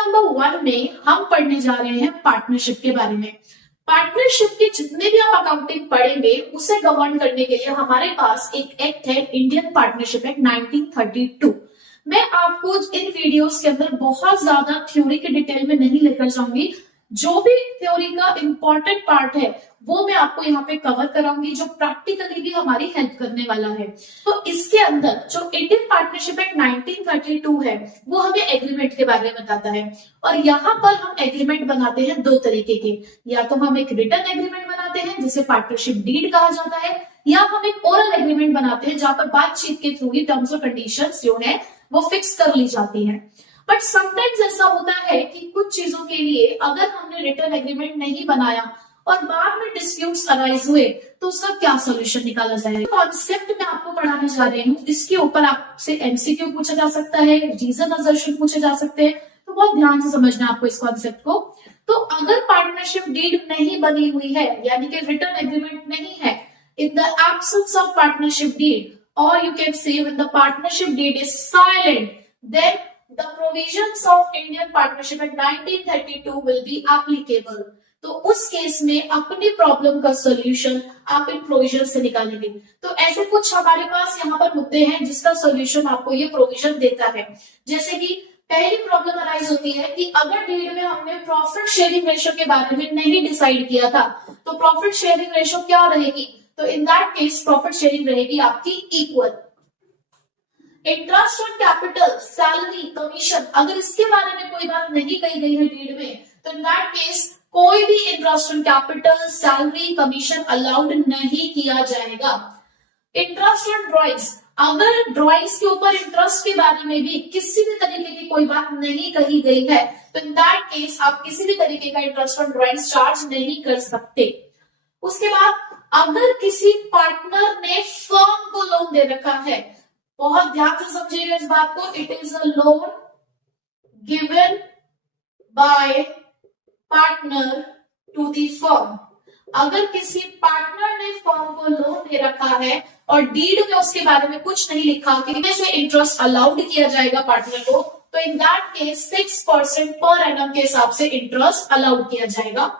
Number 1 में हम पढ़ने जा रहे हैं पार्टनरशिप के बारे में। पार्टनरशिप के जितने भी आप अकाउंटिंग पढ़ेंगे उसे गवर्न करने के लिए हमारे पास एक एक्ट है, इंडियन पार्टनरशिप एक्ट 1932। मैं आपको इन वीडियोस के अंदर बहुत ज्यादा थ्योरी के डिटेल में नहीं लेकर जाऊंगी। जो भी थ्योरी का इंपॉर्टेंट पार्ट है वो मैं आपको यहाँ पे कवर कराऊंगी, जो प्रैक्टिकली भी हमारी हेल्प करने वाला है। तो इसके अंदर जो इंडियन पार्टनरशिप एक्ट 1932 है वो हमें एग्रीमेंट के बारे में बताता है। और यहाँ पर हम एग्रीमेंट बनाते हैं दो तरीके के, या तो हम एक रिटन एग्रीमेंट बनाते हैं जिसे पार्टनरशिप डीड कहा जाता है, या हम एक ओरल एग्रीमेंट बनाते हैं जहां पर बातचीत के थ्रू ही टर्म्स और कंडीशंस जो है वो फिक्स कर ली जाती है। बट समटाइम्स ऐसा होता है कि कुछ चीजों के लिए अगर हमने रिटन एग्रीमेंट नहीं बनाया और बाद में डिस्प्यूट्स अराइज हुए तो उसका क्या सोल्यूशन निकाला जाए। कॉन्सेप्ट मैं आपको पढ़ाने जा रही हूँ, इसके ऊपर आपसे एमसीक्यू पूछा जा सकता है, रीजन असर्शन पूछे जा सकते हैं, तो बहुत ध्यान से समझना आपको इस कॉन्सेप्ट को। तो अगर पार्टनरशिप डीड नहीं बनी हुई है, यानी कि रिटन एग्रीमेंट नहीं है, in the absence of partnership deed, और you can say when the partnership deed is silent, then the provisions of Indian Partnership Act 1932 will be applicable। तो उस केस में अपनी प्रॉब्लम का सोल्यूशन आप इन प्रोविजन से निकालेंगे। तो ऐसे कुछ हमारे पास यहाँ पर मुद्दे हैं जिसका सोल्यूशन आपको ये प्रोविजन देता है। जैसे कि पहली प्रॉब्लम अराइज होती है कि अगर डीड में हमने प्रॉफिट शेयरिंग रेशियो के बारे में नहीं डिसाइड किया था, तो प्रॉफिट शेयरिंग रेशियो क्या रहेगी? तो in that case profit sharing रहेगी आपकी equal. Interest on capital, salary, commission, अगर इसके बारे में कोई बात नहीं कही गई है डीड में, तो इन दैट केस कोई भी interest on capital, salary, commission allowed नहीं किया जाएगा। इंटरेस्ट ऑन ड्रॉइंग्स, अगर ड्रॉइंग्स के ऊपर इंटरेस्ट के बारे में भी किसी भी तरीके की कोई बात नहीं कही गई है, तो इन दैट केस आप किसी भी तरीके का इंटरेस्ट ऑन ड्रॉइंग्स चार्ज नहीं कर सकते। उसके बाद अगर किसी पार्टनर ने फर्म को लोन दे रखा है, बहुत ध्यान से समझिएगा इस बात को, it is a loan given by partner to the firm. अगर किसी पार्टनर ने फर्म को लोन दे रखा है और डीड में उसके बारे में कुछ नहीं लिखा कि इनमें से इंटरेस्ट अलाउड किया जाएगा पार्टनर को, तो in that case 6% per annum के हिसाब से इंटरेस्ट अलाउड किया जाएगा।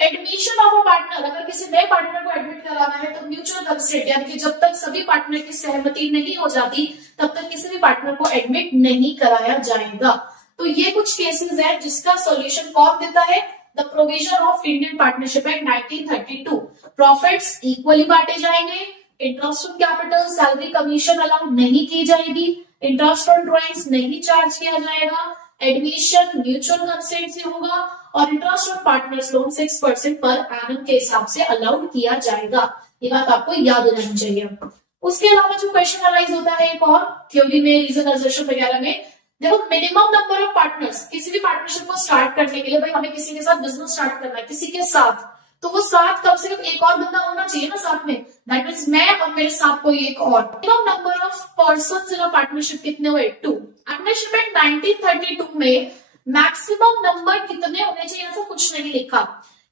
एडमिशन ऑफ अ पार्टनर, अगर किसी नए पार्टनर को एडमिट कराना है तो म्यूचुअल कंसेंट, यानी कि जब तक सभी पार्टनर की सहमति नहीं हो जाती तब तक किसी भी पार्टनर को एडमिट नहीं कराया जाएगा। तो ये कुछ केसेस हैं जिसका सॉल्यूशन कौन देता है? The provision of Indian partnership act 1932। Profits equally बांटे जाएंगे, interest on capital, salary, commission allowed नहीं की जाएगी, इंटरेस्ट ऑन ड्रॉइंग्स नहीं चार्ज किया जाएगा, एडमिशन म्यूचुअल कंसेंट से होगा, और interest on partners loan 6% per annum के हिसाब से अलाउड किया जाएगा। ये बात आपको याद होनी चाहिए। उसके अलावा जो क्वेश्चन अराइज होता है एक और थ्योरी में, रीजन असर्शन वगैरह में, देखो मिनिमम नंबर ऑफ पार्टनर्स, किसी भी पार्टनरशिप को स्टार्ट करने के लिए भाई हमें किसी के साथ बिजनेस स्टार्ट करना है, किसी के साथ, तो वो साथ कम से कम एक और बंदा होना चाहिए ना साथ में, दैट मींस मैं और मेरे साथ कोई एक और। Minimum number of persons in a partnership कितने हुए? 2। पार्टनरशिप एक्ट 1932 में मैक्सिमम नंबर कितने होने चाहिए ऐसा कुछ नहीं लिखा,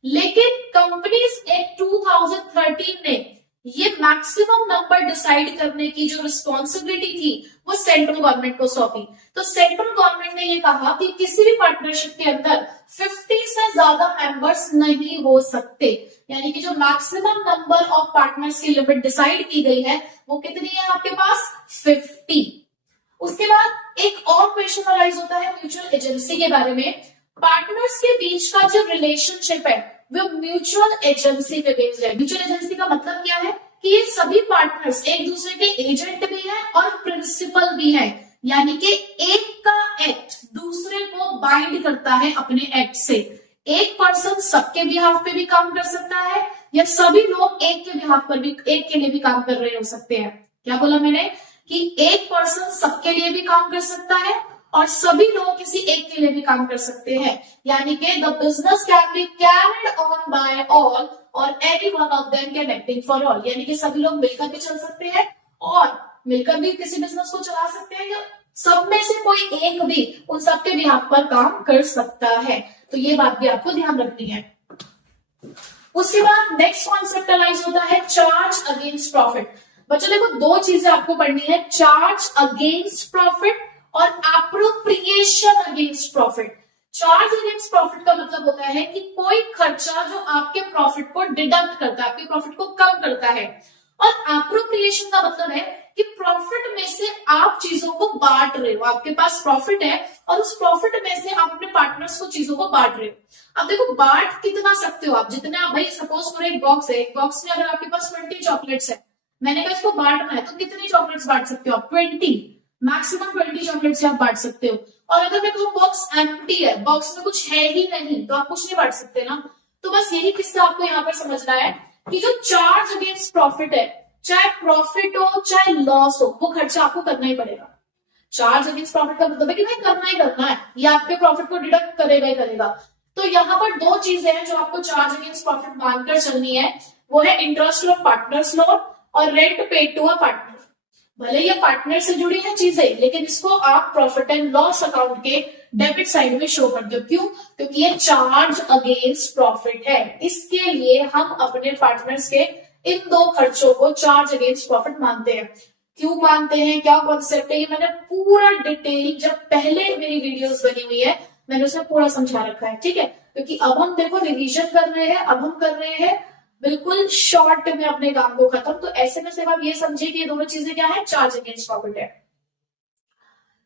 लेकिन कंपनीज एक्ट 2013 ने ये मैक्सिमम नंबर डिसाइड करने की जो रिस्पॉन्सिबिलिटी थी वो सेंट्रल गवर्नमेंट को सौंपी। तो सेंट्रल गवर्नमेंट ने ये कहा कि किसी भी पार्टनरशिप के अंदर 50 से ज्यादा मेंबर्स नहीं हो सकते, यानी कि जो मैक्सिमम नंबर ऑफ पार्टनर्स की लिमिट डिसाइड की गई है वो कितनी है आपके पास? 50। उसके बाद एक और क्वेश्चन अराइज होता है म्यूचुअल एजेंसी के बारे में। पार्टनर्स के बीच का जो रिलेशनशिप है वो म्यूचुअल एजेंसी पे बेस्ड है। म्यूचुअल एजेंसी का मतलब क्या है कि ये सभी पार्टनर्स एक दूसरे के एजेंट भी हैं और प्रिंसिपल भी हैं, यानी कि एक का एक्ट दूसरे को बाइंड करता है अपने एक्ट से। एक पर्सन सबके बिहाफ पे भी काम कर सकता है, या सभी लोग एक के बिहाफ पर भी, एक के लिए भी काम कर रहे हो सकते हैं। क्या बोला मैंने? कि एक पर्सन सबके लिए भी काम कर सकता है और सभी लोग किसी एक के लिए भी काम कर सकते हैं, यानी कि the business can be carried on by all or any one of them can acting for all, यानी कि सभी लोग मिलकर भी चल सकते हैं और मिलकर भी किसी बिजनेस को चला सकते हैं, या सब में से कोई एक भी उन सबके बिहाफ पर काम कर सकता है। तो ये बात भी आपको ध्यान रखनी है। उसके बाद नेक्स्ट कॉन्सेप्ट अराइज होता है चार्ज अगेंस्ट प्रॉफिट। बच्चों देखो दो चीजें आपको पढ़नी है, चार्ज अगेंस्ट प्रॉफिट और appropriation against profit. Charge against profit का मतलब होता है कि कोई खर्चा जो आपके प्रॉफिट को डिडक्ट करता है, आपके प्रॉफिट को कम करता है। और एप्रोप्रिएशन का मतलब है कि प्रॉफिट में से आप चीजों को बांट रहे हो, आपके पास प्रॉफिट है और उस प्रॉफिट में से आप अपने पार्टनर्स को चीजों को बांट रहे हो। अब देखो बांट कितना सकते हो आप, जितने आप, भाई सपोज करो एक बॉक्स है, एक बॉक्स में अगर आपके पास 20 चॉकलेट्स है, मैंने कहा इसको बांटना है, तो कितनी चॉकलेट्स बांट सकते हो आप? 20, मैक्सिमम 20 चॉकलेट्स आप बांट सकते हो। और अगर मैं कहूँ बॉक्स एम्प्टी है, बॉक्स में कुछ है ही नहीं, तो आप कुछ नहीं बांट सकते ना। तो बस यही किस्सा आपको यहाँ पर समझना है कि जो चार्ज अगेंस्ट प्रॉफिट है, चाहे प्रॉफिट हो चाहे लॉस हो, वो खर्चा आपको करना ही पड़ेगा। चार्ज अगेंस्ट प्रॉफिट का मतलब है कि भाई करना ही करना है, ये आपके प्रॉफिट को डिडक्ट करेगा ही करेगा। तो यहाँ पर दो चीजें हैं जो आपको चार्ज अगेंस्ट प्रॉफिट मानकर चलनी है, वो है इंटरेस्ट ऑन पार्टनर्स लोन और rent paid to a partner. भले ये पार्टनर से जुड़ी है चीजें, लेकिन इसको आप प्रॉफिट एंड लॉस अकाउंट के डेबिट साइड में शो करते हो। क्यों? क्योंकि ये चार्ज अगेंस्ट प्रॉफिट है, इसके लिए हम अपने पार्टनर्स के इन दो खर्चों को चार्ज अगेंस्ट प्रॉफिट मानते हैं। क्यों मानते हैं, क्या कॉन्सेप्ट है, ये मैंने पूरा डिटेल जब पहले मेरी वीडियोस बनी हुई है मैंने उसमें पूरा समझा रखा है, ठीक है। क्योंकि अब हम देखो रिवीजन कर रहे हैं, अब हम कर रहे हैं बिल्कुल शॉर्ट में अपने काम को खत्म। तो ऐसे में सिर्फ आप ये समझे कि ये दोनों चीजें क्या है, चार्ज अगेंस्ट प्रॉफिट है।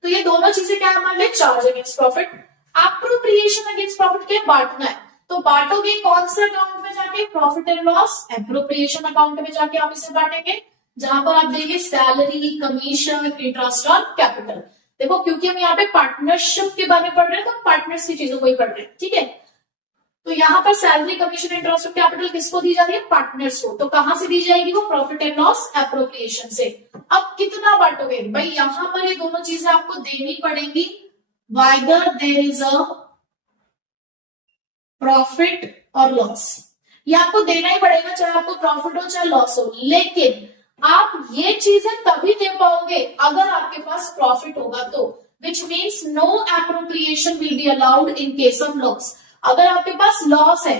तो ये दोनों चीजें क्या है मान ले, charge against profit. Appropriation against profit के बांटना है, तो बांटोगे कौन से अकाउंट में जाके, profit and loss appropriation account में जाके आप इसे बांटेंगे, जहां पर आप देंगे सैलरी, कमीशन, इंटरेस्ट और कैपिटल। देखो क्योंकि हम यहाँ पे पार्टनरशिप के बारे में पढ़ रहे हैं, तो पार्टनर्स की चीजों को ही पढ़ रहे हैं, ठीक है। तो यहाँ पर सैलरी, कमीशन, इंटरेस्ट और कैपिटल किसको दी जा रही है, पार्टनर्स को। तो कहां से दी जाएगी वो, प्रॉफिट एंड लॉस एप्रोप्रिएशन से। अब कितना बांटोगे भाई, यहां पर ये दोनों चीजें आपको देनी पड़ेंगी, whether there is a profit और लॉस। ये आपको देना ही पड़ेगा, चाहे आपको प्रॉफिट हो चाहे लॉस हो। लेकिन आप ये चीजें तभी दे पाओगे अगर आपके पास प्रॉफिट होगा तो, which means no appropriation will be allowed in case of loss. अगर आपके पास लॉस है,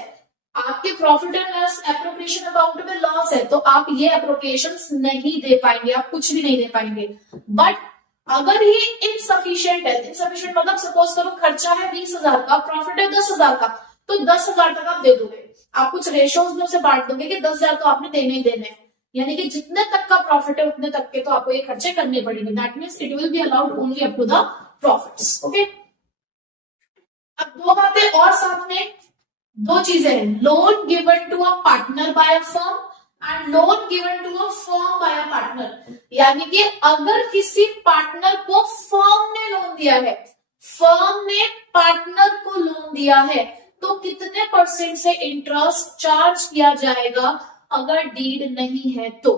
आपके profit and loss appropriation account में लॉस है, तो आप ये एप्रोप्रिएशन नहीं दे पाएंगे, आप कुछ भी नहीं दे पाएंगे। बट अगर ये इनसफिशियंट है, इनसफिशियंट मतलब सपोज करो खर्चा है 20,000 का, प्रॉफिट है 10,000 का, तो 10,000 तक आप दे दोगे। आप कुछ रेशोज में उसे बांट दोगे कि 10,000 तो आपने देने ही देने हैं, यानी कि जितने तक का प्रॉफिट है उतने तक के तो आपको ये खर्चे करने पड़ेंगे। That means it will be allowed only up to the profits, okay. अब दो बातें और साथ में, दो चीजें हैं, loan given to a partner by a firm and loan given to a firm by a partner. यानी कि अगर किसी पार्टनर को फर्म ने लोन दिया है, फर्म ने पार्टनर को लोन दिया है, तो कितने परसेंट से इंटरेस्ट चार्ज किया जाएगा? अगर डीड नहीं है तो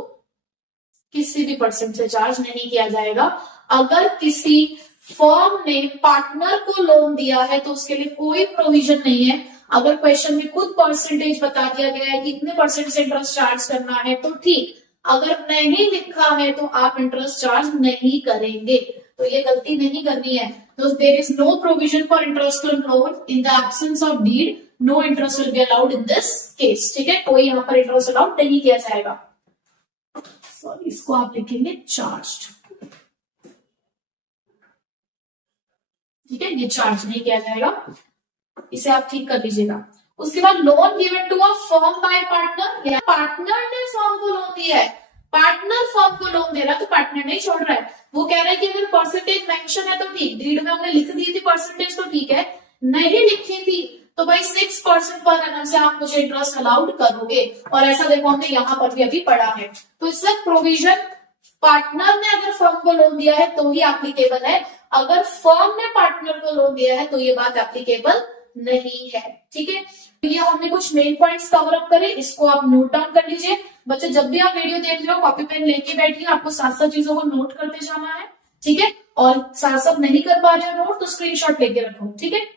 किसी भी परसेंट से चार्ज नहीं किया जाएगा। अगर किसी फर्म ने पार्टनर को लोन दिया है तो उसके लिए कोई प्रोविजन नहीं है। अगर क्वेश्चन में खुद परसेंटेज बता दिया गया है कि इतने परसेंट से इंटरेस्ट चार्ज करना है तो ठीक, अगर नहीं लिखा है तो आप इंटरेस्ट चार्ज नहीं करेंगे। तो ये गलती नहीं करनी है। तो there is no provision for interest on loan in the absence of deed, no interest will be allowed in this case, ठीक है। कोई यहाँ पर इंटरेस्ट अलाउड नहीं किया जाएगा। सॉरी, इसको आप लिखेंगे चार्ज्ड, ठीक है, ये चार्ज नहीं किया जाएगा, इसे आप ठीक कर लीजिएगा। उसके बाद loan given to a firm by partner, partner ने फर्म को लोन दिया है, पार्टनर फर्म को लोन दे रहा है तो पार्टनर नहीं छोड़ रहा है। वो कह रहा है कि अगर परसेंटेज मेंशन है तो ठीक, डीड में हमने लिख दी थी परसेंटेज तो ठीक है, नहीं लिखी थी तो भाई 6% पर एनम से आप मुझे इंटरेस्ट अलाउड करोगे। और ऐसा देखो हमने यहाँ पर भी अभी पढ़ा है। तो इससे प्रोविजन पार्टनर ने अगर फर्म को लोन दिया है तो ही एप्लीकेबल है, अगर फर्म ने पार्टनर को लोन दिया है तो ये बात एप्लीकेबल नहीं है, ठीक है। तो ये हमने कुछ मेन पॉइंट्स कवर अप करे, इसको आप नोट डाउन कर लीजिए। बच्चे जब भी आप वीडियो देख रहे हो कॉपी पेन लेके बैठिए, आपको साथ साथ चीजों को नोट करते जाना है, ठीक है। और साथ साथ नहीं कर पा रहे हो नोट तो स्क्रीनशॉट लेके रखो, ठीक है।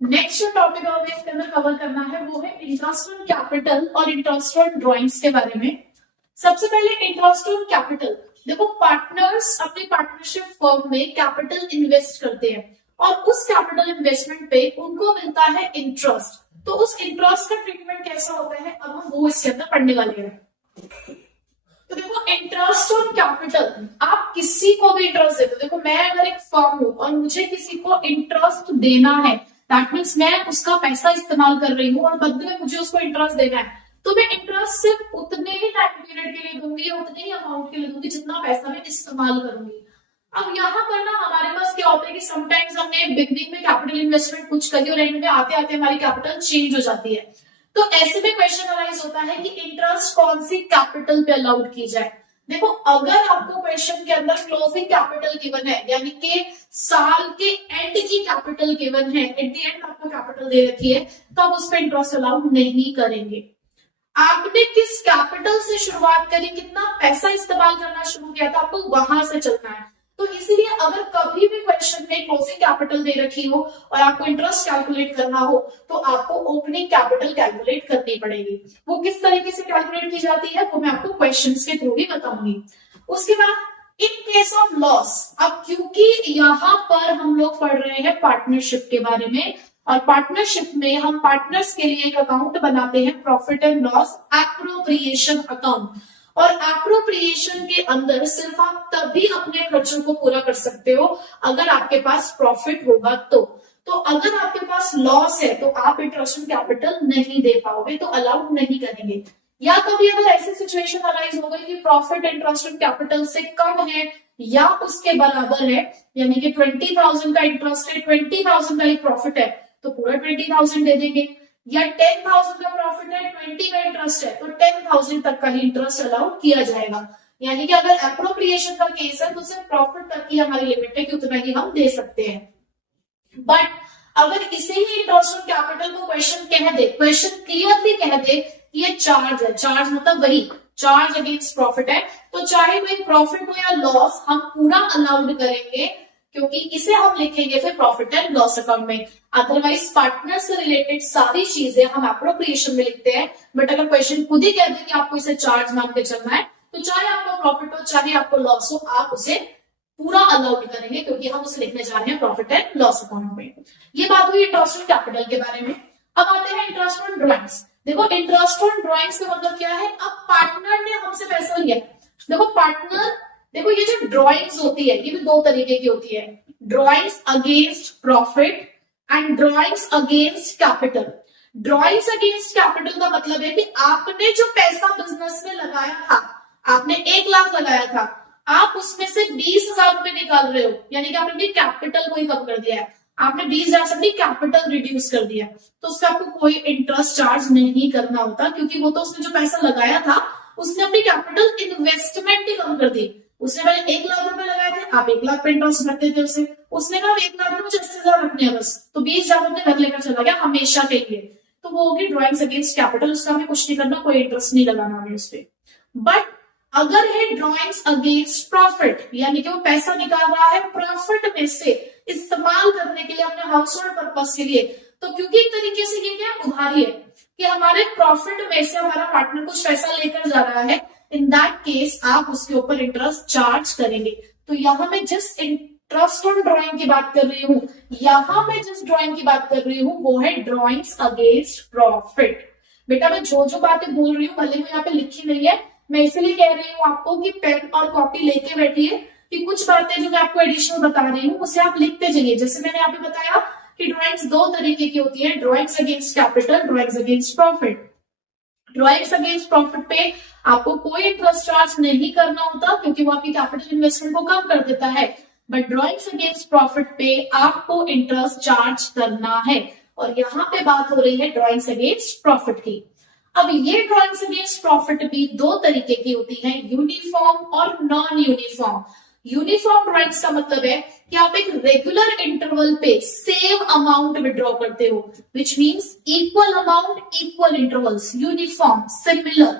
नेक्स्ट जो टॉपिक हमें इसके अंदर कवर करना है वो है इंटरेस्ट ऑन कैपिटल और इंटरेस्ट ऑन ड्रॉइंग्स के बारे में। सबसे पहले इंटरेस्ट ऑन कैपिटल। देखो पार्टनर्स अपनी पार्टनरशिप फर्म में कैपिटल इन्वेस्ट करते हैं और उस कैपिटल इन्वेस्टमेंट पे उनको मिलता है इंटरेस्ट। तो उस इंटरेस्ट का ट्रीटमेंट कैसा होता है अब हम वो इसके अंदर पढ़ने वाले हैं। तो देखो इंटरेस्ट ऑन कैपिटल, आप किसी को भी इंटरेस्ट देते हो। देखो मैं अगर एक फर्म हूं और मुझे किसी को इंटरेस्ट देना है, दैट मीन्स मैं उसका पैसा इस्तेमाल कर रही हूँ और बदले में मुझे उसको इंटरेस्ट देना है, तो मैं इंटरेस्ट सिर्फ उतने ही टाइम पीरियड के लिए दूंगी या उतने ही अमाउंट के लिए दूंगी जितना पैसा मैं इस्तेमाल करूंगी। अब यहाँ पर ना हमारे पास क्या होता है कि समटाइम्स हमने बिगनिंग में कैपिटल इन्वेस्टमेंट कुछ करी और एंड में आते आते हमारी कैपिटल चेंज हो जाती है। तो ऐसे में क्वेश्चन अराइज होता है कि इंटरेस्ट कौन सी कैपिटल पे अलाउड की जाए। देखो अगर आपको क्वेश्चन के अंदर क्लोजिंग कैपिटल गिवन है, यानी कि साल के एंड की कैपिटल गिवन है, एट द एंड आपको कैपिटल दे रखी है, तो आप उस पर इंटरेस्ट अलाउड नहीं करेंगे। आपने किस कैपिटल से शुरुआत करी, कितना पैसा इस्तेमाल करना शुरू किया था, आपको वहां से चलना है। तो इसीलिए अगर कभी भी क्वेश्चन में क्लोजिंग कैपिटल दे रखी हो और आपको इंटरेस्ट कैलकुलेट करना हो, तो आपको ओपनिंग कैपिटल कैलकुलेट करनी पड़ेगी। वो किस तरीके से कैलकुलेट की जाती है वो मैं आपको क्वेश्चंस के थ्रू ही बताऊंगी। उसके बाद इन केस ऑफ लॉस, अब क्योंकि यहाँ पर हम लोग पढ़ रहे हैं पार्टनरशिप के बारे में, और पार्टनरशिप में हम पार्टनर्स के लिए एक अकाउंट बनाते हैं, profit and loss appropriation account. और एप्रोप्रिएशन के अंदर सिर्फ आप तभी अपने खर्चों को पूरा कर सकते हो अगर आपके पास प्रॉफिट होगा। तो अगर आपके पास लॉस है तो आप इंटरेस्ट ऑन कैपिटल नहीं दे पाओगे, तो अलाउड नहीं करेंगे। या कभी अगर ऐसी सिचुएशन अराइज हो गई कि प्रॉफिट इंटरेस्ट ऑन कैपिटल से कम है या उसके बराबर है, यानी कि 20,000 का इंटरेस्ट है, 20,000 का ही प्रॉफिट है, तो पूरा 20,000 दे देंगे। या 10,000 का प्रॉफिट है, 20 का इंटरेस्ट है, तो 10,000 तक का ही इंटरेस्ट अलाउड किया जाएगा। यानी कि अगर एप्रोप्रिएशन का केस है तो सिर्फ प्रॉफिट तक की हमारी लिमिट है कि उतना ही हम दे सकते हैं। बट अगर इसे ही इंटरेस्ट ऑन कैपिटल को क्वेश्चन कह दे, क्वेश्चन क्लियरली कह दे कि ये चार्ज है, चार्ज मतलब वही चार्ज अगेंस्ट प्रॉफिट है, तो चाहे वही प्रॉफिट हो या लॉस हम पूरा अलाउड करेंगे, क्योंकि इसे हम लिखेंगे फिर प्रॉफिट एंड लॉस अकाउंट में। अदरवाइज पार्टनर से रिलेटेड सारी चीजें हम एप्रोप्रिएशन में लिखते हैं, बट अगर क्वेश्चन खुद ही कह दे कि आपको इसे चार्ज मान के चलना है, तो चाहे आपको प्रॉफिट हो चाहे आपको लॉस हो, आप उसे पूरा अलाउड करेंगे, क्योंकि हम उसे लिखने जा रहे हैं प्रॉफिट एंड लॉस अकाउंट में। ये बात हुई इंटरेस्ट ऑन कैपिटल के बारे में। अब आते हैं इंटरेस्ट ऑन ड्रॉइंग्स। देखो इंटरेस्ट ऑन ड्रॉइंग्स का मतलब क्या है, अब पार्टनर ने हमसे पैसा लिया। देखो पार्टनर, देखो ये जो ड्रॉइंग्स होती है ये भी दो तरीके की होती है, drawings against profit and drawings against capital. Drawings against capital का मतलब है कि आपने जो पैसा बिजनेस में लगाया था, आपने 1 लाख लगाया था, आप उसमें से 20,000 रुपए निकाल रहे हो, यानी कि आपने कैपिटल को ही कम कर दिया है, आपने 20,000 से अपनी कैपिटल रिड्यूस कर दिया, तो उसका आपको कोई इंटरेस्ट चार्ज नहीं करना होता, क्योंकि वो तो उसने जो पैसा लगाया था उसने अपनी कैपिटल इन्वेस्टमेंट ही कम कर दी। उसने पहले 1 लाख रुपए लगाए थे, आप 1 लाख पे इंटरेस्ट भरते थे उसे, उसने कहा 1 लाख में मुझे 80,000 रखने हैं बस, तो 20,000 अपने घर लेकर चला गया हमेशा के लिए, तो वो होगी ड्रॉइंग्स अगेंस्ट कैपिटल, उसका हमें कुछ नहीं करना, कोई इंटरेस्ट नहीं लगाना हमें उस पर। बट अगर है ड्रॉइंग्स अगेंस्ट प्रॉफिट, यानी कि वो पैसा निकाल रहा है प्रॉफिट में से इस्तेमाल करने के लिए अपने हाउस होल्ड पर्पस के लिए, तो क्योंकि एक तरीके से ये क्या उधारी है कि हमारे प्रॉफिट में से हमारा पार्टनर कुछ पैसा लेकर जा रहा है, इन दैट केस आप उसके ऊपर इंटरेस्ट चार्ज करेंगे। तो यहाँ मैं जिस इंटरेस्ट ऑन ड्रॉइंग की बात कर रही हूँ, यहाँ मैं जिस ड्रॉइंग की बात कर रही हूँ वो है ड्रॉइंग्स अगेंस्ट प्रॉफिट। बेटा मैं जो जो बातें बोल रही हूँ भले मैं यहाँ पे लिखी नहीं है, मैं इसलिए कह रही हूँ आपको कि पेन और कॉपी लेके बैठिए, कि कुछ बातें जो मैं आपको एडिशनल बता रही हूँ उसे आप लिखते जाइए। जैसे मैंने यहाँ पे बताया कि ड्रॉइंग्स दो तरीके की होती है, drawings against capital, drawings against profit. Drawings against profit पे आपको कोई इंटरेस्ट चार्ज नहीं करना होता, क्योंकि वो आपकी कैपिटल इन्वेस्टमेंट को कम कर देता है, बट ड्रॉइंग्स अगेंस्ट प्रॉफिट पे आपको इंटरेस्ट चार्ज करना है। और यहाँ पे बात हो रही है ड्रॉइंग्स अगेंस्ट प्रॉफिट की। अब ये ड्रॉइंग्स अगेंस्ट प्रॉफिट भी दो तरीके की होती है, यूनिफॉर्म और नॉन यूनिफॉर्म। यूनिफॉर्म ड्रॉइंग्स का मतलब है कि आप एक रेगुलर इंटरवल पे सेम अमाउंट विड्रॉ करते हो, which means equal amount equal intervals. Uniform similar,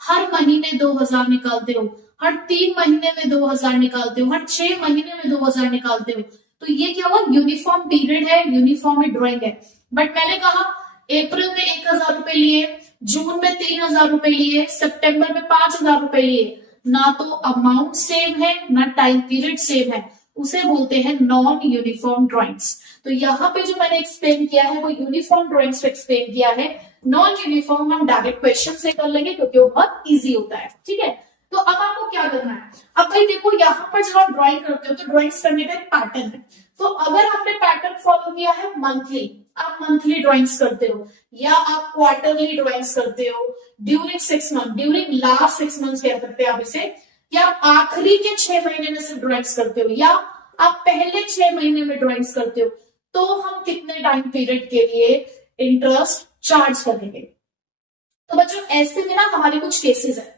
हर महीने 2,000 निकालते हो, हर 3 महीने में 2,000 निकालते हो, हर 6 महीने में 2,000 निकालते हो, तो ये क्या हुआ, यूनिफॉर्म पीरियड है, यूनिफॉर्म ड्रॉइंग है। बट मैंने कहा अप्रैल में 1,000 रुपए लिए, जून में 3,000 रुपए लिए, सितंबर में 5,000 रुपए लिए, ना तो अमाउंट सेम है ना टाइम पीरियड सेम है, उसे बोलते हैं नॉन यूनिफॉर्म ड्रॉइंग्स। तो यहाँ पे जो मैंने एक्सप्लेन किया है वो यूनिफॉर्म ड्रॉइंग्स पे एक्सप्लेन किया है, नॉन यूनिफॉर्म हम डायरेक्ट क्वेश्चन से कर लेंगे क्योंकि वो बहुत इजी होता है, ठीक है। तो अब आपको क्या करना है, अब भाई देखो यहाँ पर जब आप ड्राइंग करते हो तो ड्राइंग्स करने का एक पैटर्न है। तो अगर आपने पैटर्न फॉलो किया है मंथली, आप मंथली ड्राइंग्स करते हो या आप क्वार्टरली ड्राइंग्स करते हो, during 6 month, during last 6 months कह सकते हैं आप इसे, या आप आखिरी के 6 महीने में सिर्फ ड्राइंग्स करते हो, या आप पहले 6 महीने में ड्राइंग्स करते हो, तो हम कितने टाइम पीरियड के लिए इंटरेस्ट चार्ज करेंगे। तो बच्चों ऐसे में ना हमारे कुछ केसेस है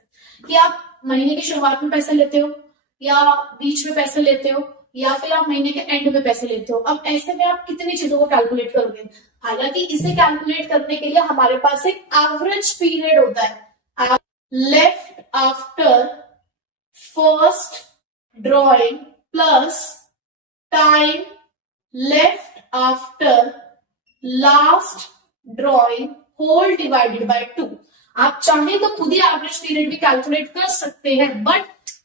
कि आप महीने की शुरुआत में पैसे लेते हो, या बीच में पैसे लेते हो, या फिर आप महीने के एंड में पैसे लेते हो। अब ऐसे में आप कितनी चीजों को कैलकुलेट करोगे। हालांकि इसे कैलकुलेट करने के लिए हमारे पास एक एवरेज पीरियड होता है, left after first drawing plus time left after last drawing whole divided by 2। आप चाहे तो खुद ही एवरेज पीरियड भी कैलकुलेट कर सकते हैं, बट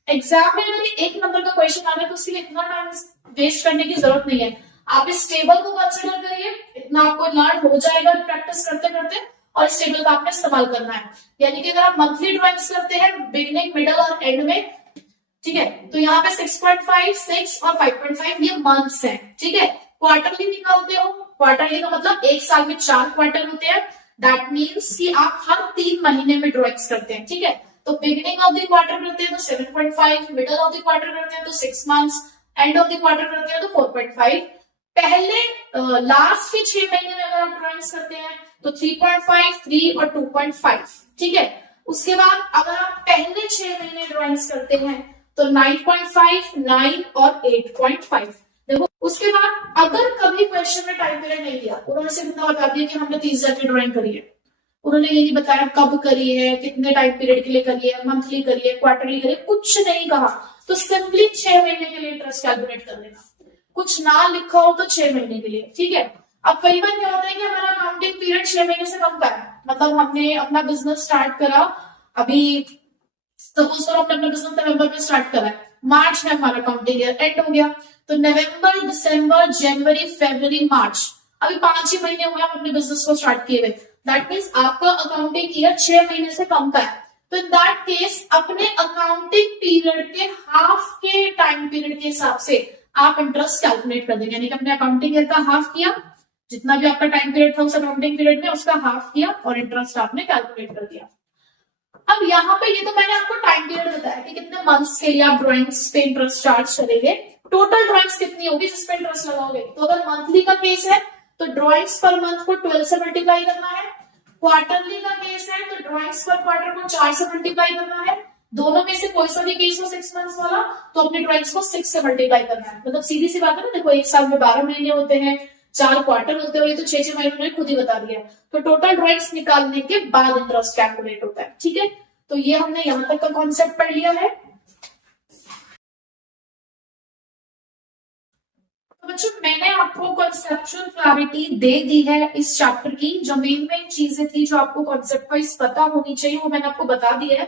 एग्जाम में अगर एक नंबर का क्वेश्चन आ रहा है तो उसके लिए इतना टाइम वेस्ट करने की जरूरत नहीं है। आप इस टेबल को कंसिडर करिए, इतना आपको लर्न हो जाएगा प्रैक्टिस करते करते, और इस टेबल का आपने इस्तेमाल करना है। यानी कि अगर आप मंथली ड्राइंग्स करते हैं बिगिनिंग मिडल और एंड में, ठीक है, तो यहाँ पे 6.5, 6 और 5.5 ये मंथ्स हैं, ठीक है। क्वार्टरली निकालते हो, क्वार्टरली का मतलब एक साल में 4 क्वार्टर होते हैं, दैट मीन्स कि आप हर 3 महीने में ड्राइंग्स करते हैं, ठीक है। तो बिगिनिंग ऑफ द क्वार्टर करते हैं तो 7.5, मिडल ऑफ द क्वार्टर करते हैं तो 6 months, end of the quarter करते हैं तो 4.5। पहले लास्ट के 6 महीने में अगर आप ड्राइंग्स करते हैं तो 3.5, 3 और 2.5, ठीक है। उसके बाद अगर आप पहले 6 महीने ड्राइंग्स करते हैं तो 9.5, 9 और 8.5। देखो उसके बाद अगर कभी क्वेश्चन में टाइम पीरियड नहीं दिया, उन्होंने सिर्फ इतना बता दिया कि हमने 30 हजार की ड्राइंग करी है, उन्होंने ये नहीं बताया कब करी है, कितने टाइम पीरियड के लिए करी है, मंथली करी है, क्वार्टरली करी है, कुछ नहीं कहा, तो सिंपली 6 महीने के लिए इंटरेस्ट कैलकुलेट कर लेना। कुछ ना लिखा हो तो 6 महीने के लिए, ठीक है। अब कई बार क्या होता है कि हमारा अकाउंटिंग पीरियड 6 महीने से कम का है, मतलब हमने अपना बिजनेस स्टार्ट करा, अभी सपोज करो हमने अपना बिजनेस नवंबर में स्टार्ट करा है, मार्च में हमारा अकाउंटिंग ईयर एंड हो गया, तो नवंबर, दिसंबर, जनवरी, फरवरी, मार्च, अभी 5 ही महीने हुए हम अपने बिजनेस को स्टार्ट किए हुए। दैट मीन्स आपका अकाउंटिंग ईयर 6 महीने से कम का है। तो इन दैट केस अपने अकाउंटिंग पीरियड के हाफ के टाइम पीरियड के हिसाब से आप इंटरेस्ट कैलकुलेट कर देंगे, यानी कि अपने अकाउंटिंग ईयर का हाफ किया, जितना भी आपका टाइम पीरियड था उस अकाउंटिंग पीरियड में उसका हाफ किया और इंटरेस्ट आपने कैलकुलेट कर दिया। अब यहाँ पे ये तो मैंने आपको टाइम पीरियड बताया कि कितने मंथ्स के लिए आप ड्राइंग्स पे इंटरेस्ट चार्ज करेंगे, टोटल ड्राइंग्स कितनी होगी जिस पे इंटरेस्ट लगाओगे। तो अगर मंथली का केस है तो ड्राइंग्स पर मंथ को 12 से मल्टीप्लाई करना है, क्वार्टरली का केस है तो ड्राइंग्स पर क्वार्टर को 4 से मल्टीप्लाई करना है, दोनों में से कोई सा भी केस हो 6 मंथ्स वाला तो अपने ड्राइंग्स को 6 से मल्टीप्लाई करना है। मतलब सीधी सी बात है ना, देखो एक साल में 12 महीने होते हैं, 4 क्वार्टर होते हैं, ये तो 6 महीने खुद ही बता दिया। तो टोटल ड्राइंग्स निकालने के बाद इंटरेस्ट कैलकुलेट होता है, ठीक है। तो ये हमने यहां तक का कॉन्सेप्ट पढ़ लिया है। तो बच्चों मैंने आपको कॉन्सेप्चुअल क्लैरिटी दे दी है इस चैप्टर की, जो मेन चीजें थी जो आपको कॉन्सेप्ट वाइज पता होनी चाहिए वो मैंने आपको बता दी है।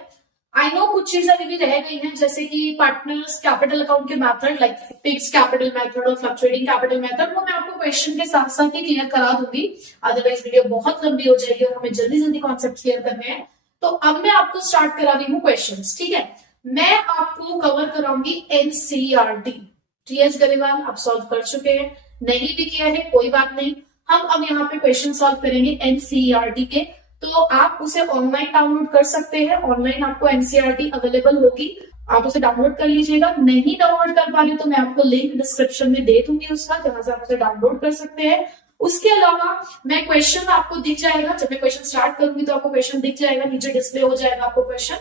आई नो कुछ चीजें अभी भी रह गई हैं, जैसे कि पार्टनर्स कैपिटल अकाउंट के method like fixed capital method और फ्लक्चुएटिंग कैपिटल मेथड, वो मैं आपको क्वेश्चन के साथ साथ ही क्लियर करा दूंगी, अदरवाइज वीडियो बहुत लंबी हो जाएगी और हमें जल्दी जल्दी कॉन्सेप्ट क्लियर करने हैं। तो अब मैं आपको स्टार्ट करा रही हूँ क्वेश्चंस, ठीक है। मैं आपको कवर कराऊंगी एनसीईआरटी। टीएस गरेवाल आप सॉल्व कर चुके हैं, नहीं भी किया है कोई बात नहीं, हम अब यहाँ पे क्वेश्चन सॉल्व करेंगे एनसीईआरटी के। तो आप उसे ऑनलाइन डाउनलोड कर सकते हैं, ऑनलाइन आपको एनसीईआरटी अवेलेबल होगी, आप उसे डाउनलोड कर लीजिएगा। नहीं डाउनलोड कर पा रही तो मैं आपको लिंक डिस्क्रिप्शन में दे दूंगी उसका, जहां से आप उसे डाउनलोड कर सकते हैं। उसके अलावा मैं क्वेश्चन आपको दिख जाएगा, जब मैं क्वेश्चन स्टार्ट करूंगी तो आपको क्वेश्चन दिख जाएगा, नीचे डिस्प्ले हो जाएगा आपको क्वेश्चन।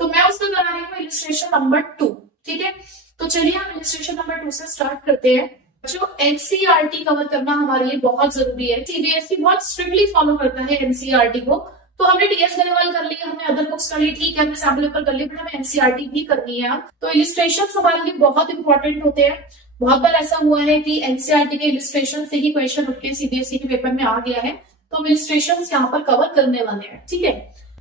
तो मैं उसका बना रही हूँ इलिस्ट्रेशन नंबर 2, ठीक है। तो चलिए हम इलिस्ट्रेशन नंबर 2 से स्टार्ट करते हैं। जो एनसीईआरटी कवर करना हमारे लिए बहुत जरूरी है, सीबीएसई बहुत स्ट्रिक्टली फॉलो करता है एनसीईआरटी को। तो हमने टीएस गरेवाल कर लिया, हमने अदर बुक्स कर ली, ठीक है, हमने सैम्पल पेपर कर लिया, बट हमें एनसीईआरटी भी करनी है। तो इलिस्ट्रेशन हमारे लिए बहुत इंपॉर्टेंट होते हैं। बहुत बार ऐसा हुआ है कि एनसीईआरटी के इलिस्ट्रेशन से ही क्वेश्चन उठ के सीबीएसई के पेपर में आ गया है, तो हम इलिस्ट्रेशन यहाँ पर कवर करने वाले हैं, ठीक है।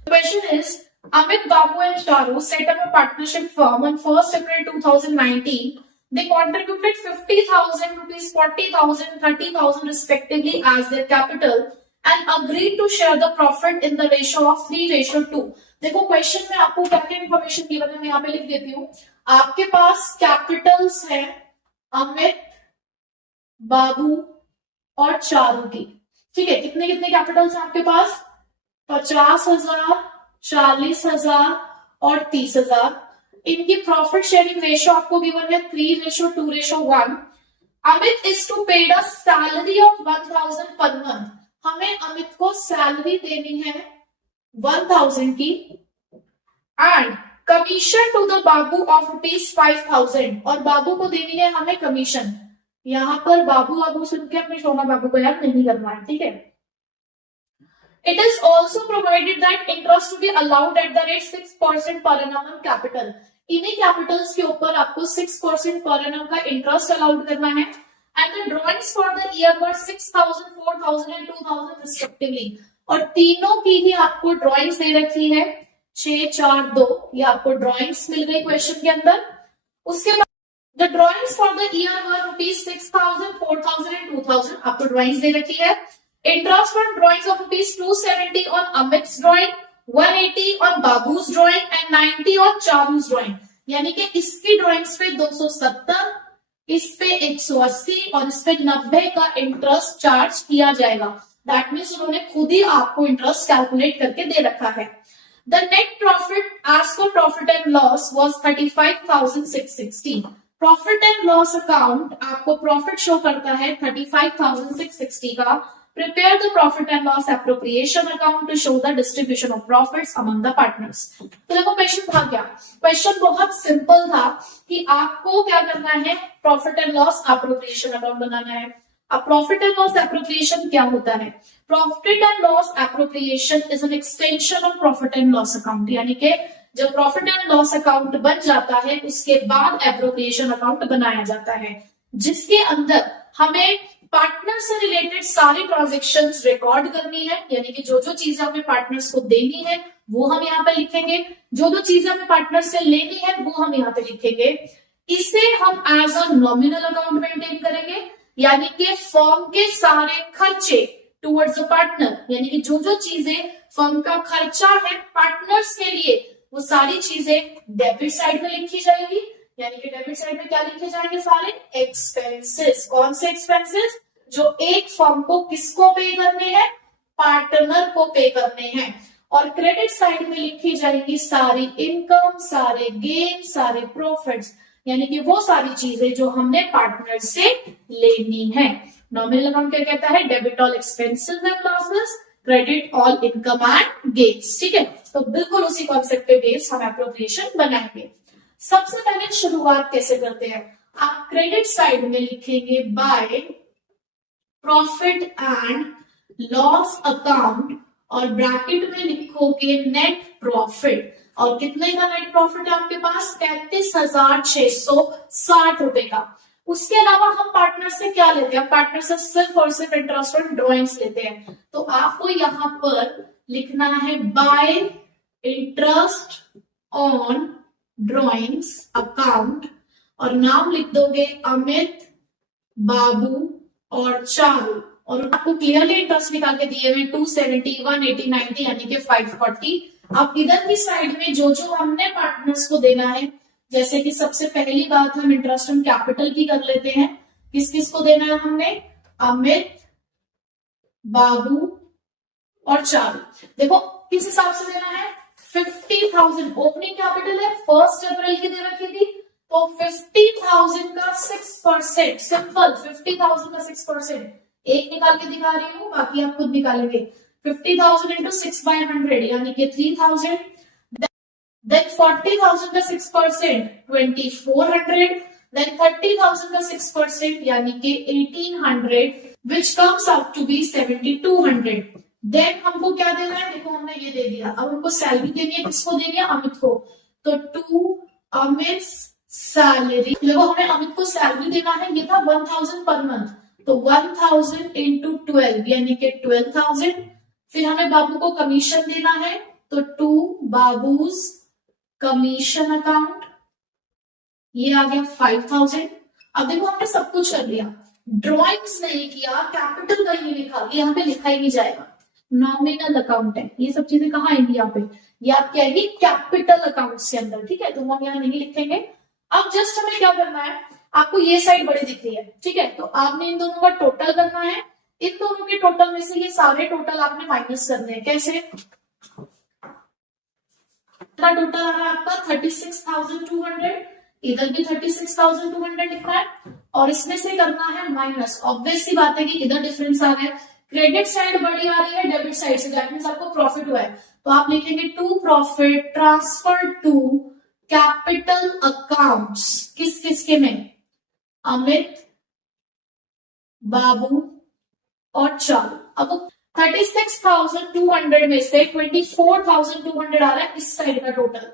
Question is Amit Babu and Charu set up a partnership firm on 1st April 2019. They contributed 50,000 rupees, 40,000, 30,000 respectively as their capital. and agreed to share the profit in the ratio of 3:2। देखो question में आपको क्या क्या information given है, मैं यहाँ पे लिख देती हूँ। आपके पास कैपिटल्स है अमित, बाबू और चारू की, ठीक है। कितने कितने कैपिटल्स हैं आपके पास? 50,000, 40,000 और 30,000। इनकी प्रॉफिट शेयरिंग रेशियो आपको गिवन है 3:2:1। Amit is to paid a salary of 1,000 per month. हमें अमित को सैलरी देनी है 1,000 की, and commission to the Babu of ₹5,000, और बाबू को देनी है हमें कमीशन। यहां पर बाबू बाबू सुन के अपने शोना बाबू को याद नहीं करना है, ठीक है। It is also provided that interest to be allowed at the rate 6% per annum on capital। इन्हीं कैपिटल्स के ऊपर आपको 6% per annum का इंटरेस्ट अलाउड करना है। And the drawings for the year were 6,000, 4,000 and 2,000 respectively। और तीनों की ही आपको ड्राइंग्स दे रखी है 6, 4, 2। ये आपको ड्राइंग्स मिल गई क्वेश्चन के अंदर। उसके बाद the drawings for the year were ₹6,000, 4,000 and 2,000। आपको ड्राइंग्स दे रखी है। Interest on drawings of ₹270 on Amit's drawing, 180 on Babu's drawing and 90 on Charu's drawing। यानी कि इसकी ड्राइंग्स पे 270, इस पे 180 और इस पे 90 का इंटरेस्ट चार्ज किया जाएगा। दैट मीन्स उन्होंने खुद ही आपको इंटरेस्ट कैलकुलेट करके दे रखा है। The net profit as per profit and loss was 35,660। Profit and loss account आपको प्रॉफिट शो करता है 35,660 का। Prepare the profit and loss appropriation account to show the distribution of profits among the partners। तो देखो question था क्या? Question बहुत simple था कि आपको क्या करना है, profit and loss appropriation account बनाना है। अब प्रॉफिट एंड लॉस एप्रोप्रिएशन क्या होता है? Profit and loss appropriation is an extension of profit and loss account. यानी कि जब प्रॉफिट एंड लॉस अकाउंट बन जाता है उसके बाद एप्रोप्रिएशन अकाउंट बनाया जाता है, जिसके अंदर हमें पार्टनर से रिलेटेड सारी ट्रांजेक्शन्स रिकॉर्ड करनी है। यानी कि जो जो चीजें हमें पार्टनर्स को देनी है वो हम यहाँ पे लिखेंगे, जो जो चीजें हमें पार्टनर से लेनी है वो हम यहाँ पे लिखेंगे। इसे हम as a nominal account maintain करेंगे, यानी कि फर्म के सारे खर्चे टुवर्ड्स द पार्टनर, यानी कि जो जो चीजें फर्म का खर्चा है पार्टनर्स के लिए वो सारी चीजें डेबिट साइड में लिखी जाएगी। यानी कि डेबिट साइड में क्या लिखे जाएंगे? सारे एक्सपेंसेस। कौन से एक्सपेंसेस? जो एक फर्म को किसको पे करने हैं? पार्टनर को पे करने हैं। और क्रेडिट साइड में लिखी जाएगी सारी इनकम, सारे गेन, सारे प्रॉफिट्स, यानी कि वो सारी चीजें जो हमने पार्टनर से लेनी है। नॉमिनल अकाउंट क्या कहता है? Debit all expenses and losses, credit all income and gains. ठीक है, तो बिल्कुल उसी कॉन्सेप्ट पे बेस्ड हम एप्रोप्रिएशन बनाएंगे। सबसे पहले शुरुआत कैसे करते हैं? आप क्रेडिट साइड में लिखेंगे by profit and loss account और ब्रैकेट में लिखोगे नेट प्रॉफिट। और कितने का नेट प्रॉफिट है आपके पास? 33,660 रुपए का। उसके अलावा हम पार्टनर से क्या लेते हैं? पार्टनर से सिर्फ और सिर्फ इंटरेस्ट ऑन ड्रॉइंग्स लेते हैं। तो आपको यहां पर लिखना है bye interest on drawings account और नाम लिख दोगे अमित, बाबू और चारू। और आपको क्लियरली इंटरेस्ट निकाल के दिए हुए 270, 180, 90 यानी कि 540। अब इधर की साइड में जो जो हमने पार्टनर्स को देना है, जैसे कि सबसे पहली बात हम इंटरेस्ट ऑन कैपिटल की कर लेते हैं। किस किस को देना है हमने? अमित, बाबू और चारू। देखो किस हिसाब से देना है? 50,000 ओपनिंग कैपिटल है, 1 अप्रैल की दे रखी थी, तो 50,000 का 6%। सिंपल, 50,000 का 6%। एक निकाल के दिखा रही हूं, बाकी आप खुद निकालेंगे। 50,000 इंटू 6/100 यानी कि 3,000। देन 40,000 का 6% 2,400। देन 30,000 का 6% यानी कि 1,800 which comes up to be 7,200। Then हमको क्या देना है? देखो हमने ये दे दिया। अब हमको सैलरी देनी है, किसको देनी है? अमित को। तो 2 अमित सैलरी। देखो हमें अमित को सैलरी देना है, ये था 1,000 पर मंथ, तो 1,000 इंटू 12 यानी कि 12,000। फिर हमें बाबू को कमीशन देना है, तो 2 बाबूज कमीशन अकाउंट, ये आ गया 5,000। अब देखो हमने सब कुछ कर लिया, ड्रॉइंग्स नहीं किया, कैपिटल कहीं नहीं लिखा, ये यहाँ पे लिखा ही नहीं जाएगा। नॉमिनल अकाउंट है। ये सब चीजें कहाँ आएंगी यहाँ पे, ये आपकी आएगी कैपिटल अकाउंट्स के अंदर, ठीक है, तो हम यहाँ नहीं लिखेंगे। अब जस्ट हमें क्या करना है, आपको ये साइड बड़ी दिख रही है, ठीक है, तो आपने इन दोनों का टोटल करना है। इन दोनों के टोटल में से ये सारे टोटल आपने माइनस करने हैं। कैसे, टोटल आ रहा है आपका 36,200, इधर भी 36,200 लिखना है, और इसमें से करना है माइनस। ऑब्वियस सी बात है कि इधर डिफरेंस आ गया, क्रेडिट साइड बड़ी आ रही है डेबिट साइड से, दैट मींस आपको प्रॉफिट हुआ है, तो आप लिखेंगे to profit transfer to capital accounts. किस किसके में, अमित, बाबू और चालू। अब 36,200 में से 24,200 आ रहा है इस साइड का टोटल,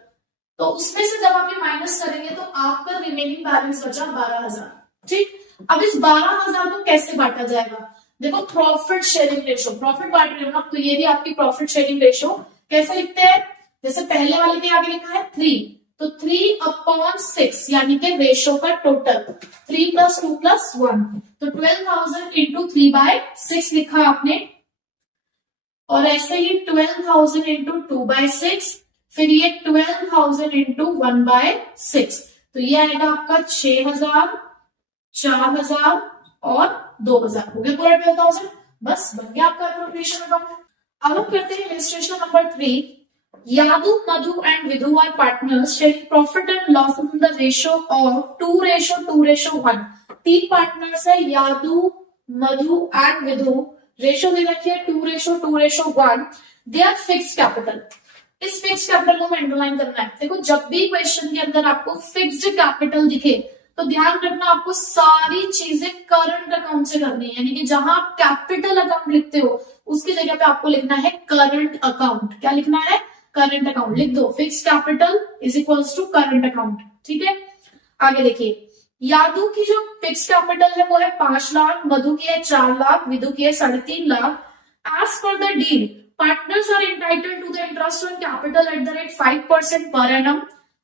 तो उसमें से जब आप ये माइनस करेंगे तो आपका रिमेनिंग बैलेंस बचा 12,000। ठीक, अब इस 12,000 को कैसे बांटा जाएगा, देखो प्रॉफिट शेयरिंग रेशो, प्रॉफिट बांट रहे हो ना, तो ये भी आपकी प्रॉफिट शेयरिंग रेशो। कैसे लिखते हैं, जैसे पहले वाले के आगे लिखा है 3, तो 3/6 यानी कि रेशो का टोटल 3 + 2 + 1, तो 12,000 इंटू 3/6 लिखा आपने, और ऐसे ही 12,000 इंटू 2/6, फिर ये 12,000 इंटू 1/6, तो ये आएगा आपका 6,000, 4,000 और 2,000, हो गया पूरा 12,000, बस बन गया आपका एप्रोप्रिएशन अकाउंट। अब हम करते हैं illustration number 3। Yadu, Madhu and Vidhu are partners sharing profit and loss in the ratio of 2:2:1। तीन पार्टनर्स है, यादू, मधु एंड विधु, रेशो दे रखी है 2:2:1। They are fixed capital. इस फिक्स्ड कैपिटल को हमें अंडरलाइन करना है। देखो जब भी क्वेश्चन के अंदर आपको फिक्स्ड कैपिटल दिखे तो ध्यान रखना आपको सारी चीजें करंट अकाउंट से करनी है, यानी कि जहां आप कैपिटल अकाउंट लिखते हो उसकी जगह पे आपको लिखना है करंट अकाउंट। क्या लिखना है, करंट अकाउंट लिख दो, fix capital is equals to current account, ठीक है। आगे देखिए, यादू की जो फिक्स कैपिटल है वो है 5 लाख, मधु की है 4 लाख, विधु की है 3.5 lakh. As per the deed partners are entitled to the interest on capital at the rate 5% per annum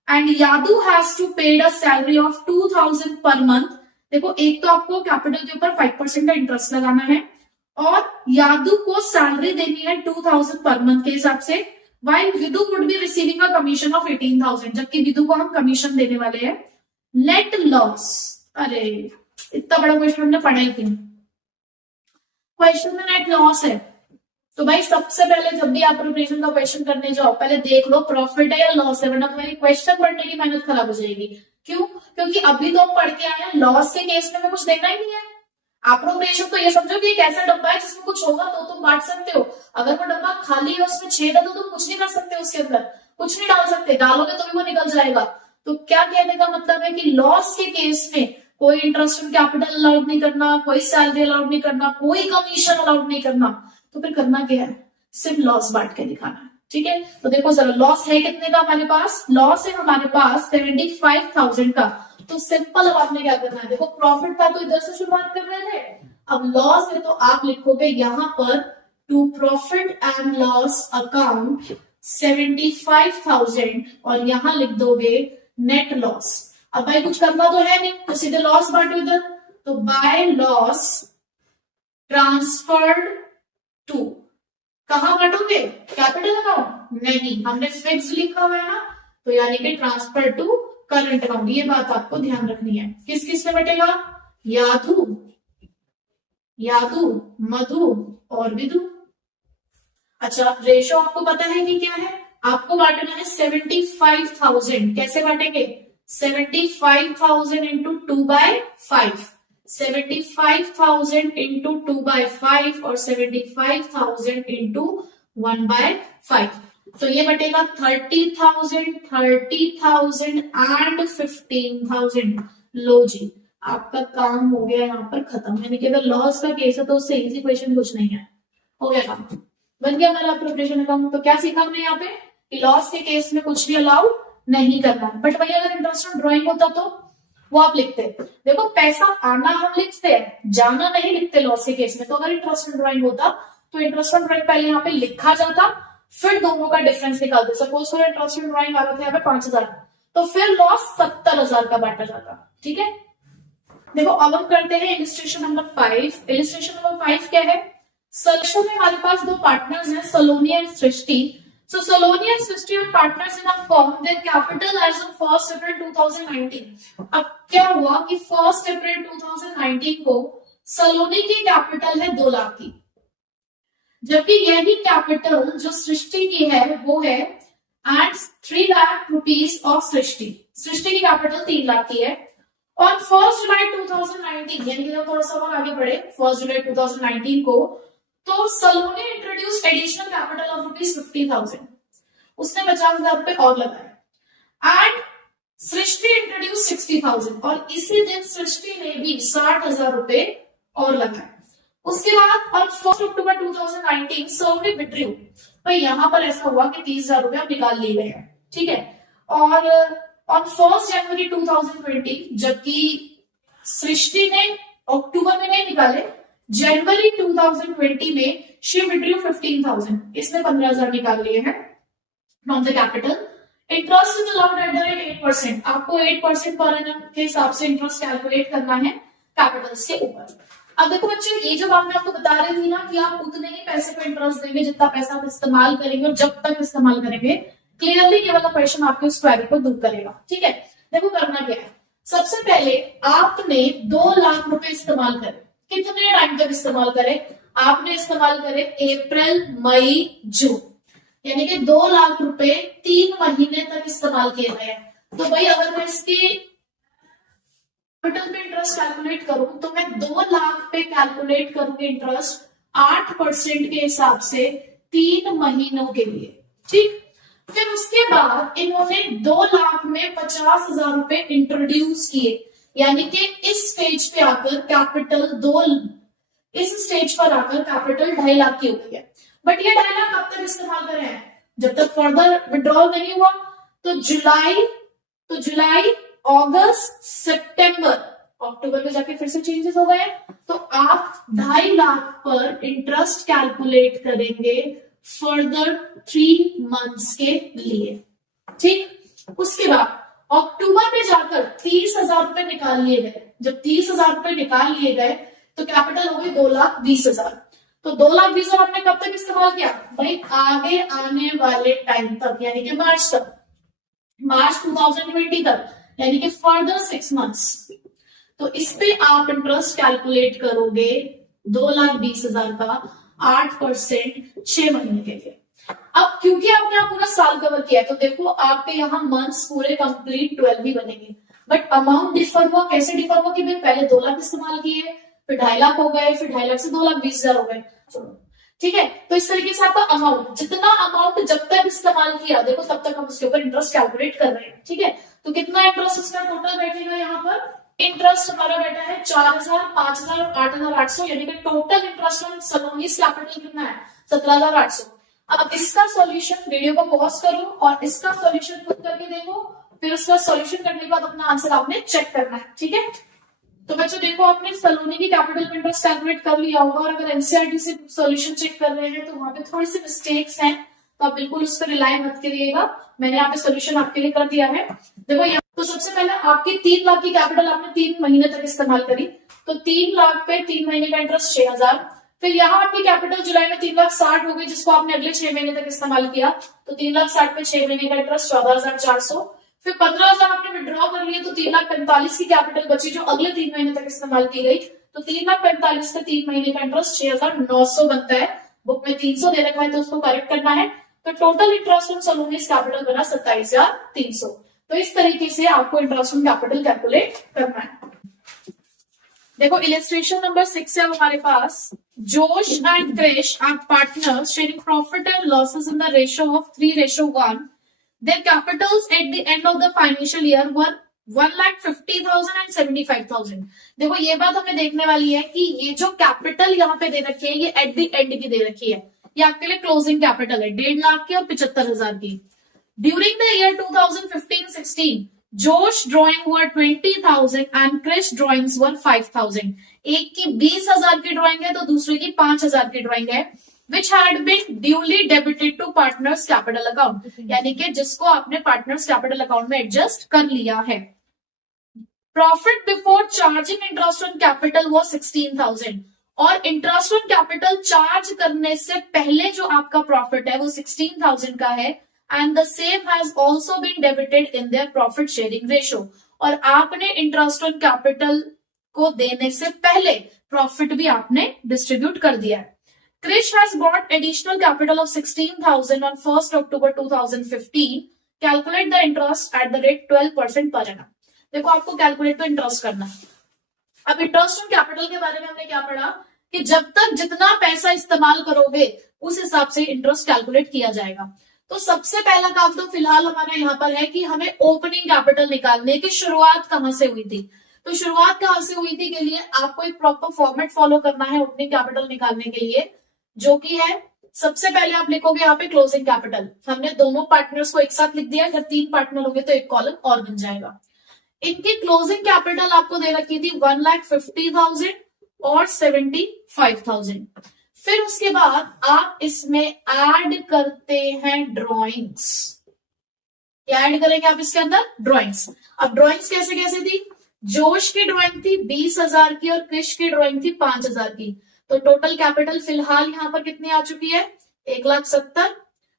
and Yadu has to paid a salary of 2,000 per month. देखो एक तो आपको कैपिटल के ऊपर 5% का इंटरेस्ट लगाना है, और यादू को सैलरी देनी है 2,000 पर मंथ के हिसाब से, while Vidu would be receiving a commission of 18,000, जबकि विदु को हम कमीशन देने वाले हैं। नेट लॉस, अरे इतना बड़ा क्वेश्चन हमने पढ़ा ही क्यों, क्वेश्चन में नेट लॉस है, तो भाई सबसे पहले जब भी आप प्रिपरेशन का क्वेश्चन करने जाओ पहले देख लो प्रॉफिट है या लॉस है, वरना तुम्हारी क्वेश्चन पढ़ने की मेहनत खराब हो जाएगी। क्यों, क्योंकि अभी तो हम पढ़ के आए हैं, लॉस के केस में हमें कुछ देखना ही नहीं है। एप्रोप्रिएशन तो ये समझो कि एक ऐसा डब्बा है जिसमें कुछ होगा तो तुम बांट सकते हो, अगर वो डब्बा खाली है उसमें छेद है तो तुम कुछ नहीं कर सकते, उसके अंदर कुछ नहीं डाल सकते, डालोगे तो भी वो निकल जाएगा। तो क्या कहने का मतलब है कि लॉस के केस में कोई इंटरेस्ट ऑन कैपिटल अलाउड नहीं करना, कोई सैलरी अलाउड नहीं करना, कोई कमीशन अलाउड नहीं करना, तो फिर करना क्या है, सिर्फ लॉस बांट के दिखाना है, ठीक है। तो देखो जरा लॉस है कितने का हमारे पास, लॉस है हमारे पास 75,000 का, तो सिंपल अब आपने क्या करना है, देखो प्रॉफिट था तो इधर से शुरुआत कर रहे थे, अब लॉस है तो आप लिखोगे यहां पर to profit and loss account 75,000 और यहां लिख दोगे नेट लॉस। अब भाई कुछ करना तो है नहीं, तो सीधे लॉस बांटो इधर, तो बाय लॉस ट्रांसफर्ड टू, कहां बांटोगे, कैपिटल अकाउंट नहीं, हमने फिक्स लिखा हुआ है ना, तो यानी कि ट्रांसफर टू करंट अकाउंट। ये बात आपको ध्यान रखनी है। किस किस में बटेगा, यादू, यादू, मधु और विदु। अच्छा रेशो आपको पता है कि क्या है, आपको बांटना है 75,000। कैसे बांटेंगे, 75,000 इंटू 2/5, 75,000 इंटू 2/5 और 75,000 इंटू 1/5, तो ये बटेगा 30,000, 30,000 एंड 15,000। लो जी आपका काम हो गया यहाँ पर खत्म, यानी कि अगर लॉस का केस है तो उससे इजी क्वेश्चन कुछ नहीं है, हो गया काम, बन गया हमारा प्रिपरेशन अकाउंट। तो क्या सीखा हमने यहाँ पे कि लॉस के केस में कुछ भी अलाउड नहीं करना है, बट भैया अगर इंटरेस्ट ऑन ड्रॉइंग होता तो वो आप लिखते, देखो पैसा आना हम लिखते हैं, जाना नहीं लिखते लॉस के केस में। तो अगर इंटरेस्ट ऑन ड्रॉइंग होता तो इंटरेस्ट ऑन ड्रॉइंग पहले यहाँ पे लिखा जाता, फिर दोनों का डिफरेंस निकालते। Suppose for interest on drawing आ रहा था यहाँ पे 5,000, तो फिर लॉस 70,000 का बांटा जाता, ठीक है। देखो अब हम करते हैं इलिस्ट्रेशन नंबर 5। इलिस्ट्रेशन नंबर 5 क्या है, सलशो में हमारे पास दो पार्टनर्स हैं, Saloni and Srishti. So Saloni and Srishti are partners in a firm. Their capital as of 1st April 2019. अब क्या हुआ कि 1st April 2019 को सलोनी की कैपिटल है 2 लाख की, जबकि यही कैपिटल जो सृष्टि की है वो है एंड 3 लाख रुपीस ऑफ सृष्टि. सृष्टि की कैपिटल 3 लाख की है. और 1 जुलाई 2019 यानी कि जब थोड़ा सा और आगे बढ़े 1 जुलाई 2019 को, तो Saloni introduce additional capital of rupees 50,000. उसने 50,000 रुपए और लगाए एंड सृष्टि इंट्रोड्यूस 60,000 और इसी दिन सृष्टि ने भी 60,000 रुपए और लगाए. उसके बाद और 1 अक्टूबर 2019 सलोनी विड्रू. भाई यहां पर ऐसा हुआ कि 30,000 रुपए अब निकाल लिए गए हैं, ठीक है. और ऑन 1 जनवरी 2020 जबकि सृष्टि ने अक्टूबर में नहीं निकाले, जनवरी 2020 में शी विड्रू 15,000. इसमें 15,000 निकाल लिए हैं from the capital. Interest is allowed at the rate 8%. आपको 8% पर एनम के हिसाब से इंटरेस्ट कैलकुलेट करना है कैपिटल्स के ऊपर. अब देखो बच्चों, ये जो बात मैं आपको बता रही थी ना कि आप उतने ही पैसे पे इंटरेस्ट देंगे जितना पैसा आप इस्तेमाल करेंगे और जब तक इस्तेमाल करेंगे, क्लियरली ये वाला क्वेश्चन आपके उस क्वेरी को दूर करेगा. ठीक है, देखो करना क्या है. सबसे पहले आपने 2 लाख रुपए इस्तेमाल करें. कितने टाइम तक इस्तेमाल करें? आपने इस्तेमाल करे अप्रैल, मई, जून, यानी कि 2 लाख रुपए 3 महीने तक इस्तेमाल किए गए. तो भाई अगर मैं इसकी कैपिटल पे इंटरेस्ट कैलकुलेट करूं तो मैं 2 लाख पे कैलकुलेट करूंगी इंटरेस्ट 8% के हिसाब से 3 महीनों के लिए. ठीक, फिर उसके बाद इन्होंने 2 लाख में 50,000 रुपए इंट्रोड्यूस किए, यानी कि इस स्टेज पे आकर कैपिटल 2.5 लाख की हो गई है. बट ये 2.5 लाख कब तक इस्तेमाल कर रहे हैं? जब तक फर्दर विड्रॉल नहीं हुआ. तो जुलाई, अगस्त, सितंबर, अक्टूबर में जाके फिर से चेंजेस हो गए. तो आप 2.5 लाख पर इंटरेस्ट कैलकुलेट करेंगे फर्दर 3 मंथ्स के लिए. ठीक, उसके बाद अक्टूबर में जाकर 30,000 रुपए निकाल लिए गए. जब 30,000 रुपए निकाल लिए गए तो कैपिटल हो गई 2,20,000. तो 2,20,000 आपने कब तक इस्तेमाल किया? भाई आगे आने वाले टाइम तक, यानी कि मार्च तक, मार्च 2020 तक, यानी कि फर्दर 6 मंथ्स. तो इस पे आप इंटरेस्ट कैलकुलेट करोगे 2,20,000 का 8% 6 महीने के लिए. अब क्योंकि आपने आप पूरा साल कवर किया है तो देखो आपके यहाँ मंथ्स पूरे कंप्लीट 12 भी बनेंगे. बट अमाउंट डिफर हुआ. कैसे डिफर हुआ कि भाई पहले 2 लाख इस्तेमाल किए, फिर 2.5 लाख हो गए, फिर 2.5 लाख से 2,20,000 हो गए. ठीक है, तो इस तरीके से आपका अमाउंट, जितना अमाउंट जब तक इस्तेमाल किया देखो तब तक हम उसके ऊपर इंटरेस्ट कैलकुलेट कर रहे हैं. ठीक है, तो कितना इंटरेस्ट उसका टोटल बैठेगा यहाँ पर? इंटरेस्ट हमारा बैठा है 4,000, 5,000 और 8,800, यानी कि total interest on Saloni's capital कितना है? 17,800. अब इसका सॉल्यूशन, वीडियो को पॉज करो और इसका सॉल्यूशन खुद करके देखो, फिर उसका सॉल्यूशन करने के बाद अपना आंसर आपने चेक करना है. ठीक है, तो बच्चों देखो आपने सलोनी की कैपिटल पे इंटरेस्ट कैलकुलेट कर लिया होगा और अगर एनसीईआरटी से सॉल्यूशन चेक कर रहे हैं तो वहां पे थोड़ी सी मिस्टेक्स हैं, तो आप बिल्कुल उस पर रिलाई मत करिएगा. मैंने यहाँ पे सॉल्यूशन आपके लिए कर दिया है. देखो यहाँ तो सबसे पहले आपकी 3 लाख की कैपिटल आपने 3 महीने तक इस्तेमाल करी, तो 3 लाख पे 3 महीने का इंटरेस्ट 6,000. फिर यहाँ आपकी कैपिटल जुलाई में 3,60,000 हो गई, जिसको आपने अगले 6 महीने तक इस्तेमाल किया, तो 3,60,000 पे 6 महीने का इंटरेस्ट 14,400. फिर 15,000 आपने विड्रॉ कर लिए तो 3,45,000 की कैपिटल बची जो अगले 3 महीने तक इस्तेमाल की गई. तो 3,45,000 का 3 महीने का इंटरेस्ट 6,900 बनता है. बुक में 300 दे रखा है तो उसको करेक्ट करना है. तो total interest on Saloni's capital बना 27,300. तो इस तरीके से आपको इंटरेस्ट ऑन कैपिटल कैलकुलेट करना है. देखो इलस्ट्रेशन नंबर 6 है हमारे पास. Josh and Krish are partners sharing profit and losses in the ratio of 3:1. Their capitals at the end of the financial year were 1,50,000 and 75,000. देखो ये बात हमें देखने वाली है कि ये जो कैपिटल यहाँ पे दे रखी है ये एट द एंड की दे रखी है. ये आपके लिए क्लोजिंग कैपिटल है 1.5 लाख की और 75,000 की. During the year 2015-16 Josh drawing were 20,000 and Krish drawings were 5,000. एक की 20,000 की ड्रॉइंग है तो दूसरे की 5,000 की ड्रॉइंग है. Which had been duly debited to partners capital account, यानी कि जिसको आपने partners capital account में एडजस्ट कर लिया है. Profit before charging interest on capital was 16,000. और इंटरेस्ट ऑन कैपिटल चार्ज करने से पहले जो आपका प्रॉफिट है वो 16,000 का है, and the same has also been debited in their profit sharing ratio. और आपने इंटरेस्ट ऑन कैपिटल को देने से पहले प्रॉफिट भी आपने डिस्ट्रीब्यूट कर दिया है। Krish has bought additional capital of 16,000 on 1st October 2015. Calculate the interest at the rate 12% per annum. देखो आपको कैलकुलेट तो इंटरेस्ट करना है। अब इंटरेस्ट ऑन कैपिटल के बारे में हमने क्या पढ़ा कि जब तक जितना पैसा इस्तेमाल करोगे उस हिसाब से इंटरेस्ट कैलकुलेट किया जाएगा। तो सबसे पहला काम तो फिलहाल हमारा यहाँ पर है कि हमें ओपनिंग कैपिटल निकालने की शुरुआत कहां से हुई थी। तो शुरुआत कहां से हुई थी के लिए आपको एक प्रॉपर फॉर्मेट फॉलो करना है ओपनिंग कैपिटल निकालने के लिए, जो कि है सबसे पहले आप लिखोगे यहाँ पे क्लोजिंग कैपिटल। हमने दोनों पार्टनर्स को एक साथ लिख दिया, अगर 3 पार्टनर होंगे तो एक कॉलम और बन जाएगा। इनकी क्लोजिंग कैपिटल आपको दे रखी थी 1,50,000 और 75,000। फिर उसके बाद आप इसमें ऐड करते हैं ड्रॉइंग्स। क्या ऐड करेंगे आप इसके अंदर? ड्रॉइंग्स। अब ड्रॉइंग्स कैसे कैसे थी? जोश की ड्रॉइंग थी 20,000 की और क्रिश की ड्रॉइंग थी 5,000 की। तो टोटल कैपिटल फिलहाल यहाँ पर कितनी आ चुकी है? 1,70,000।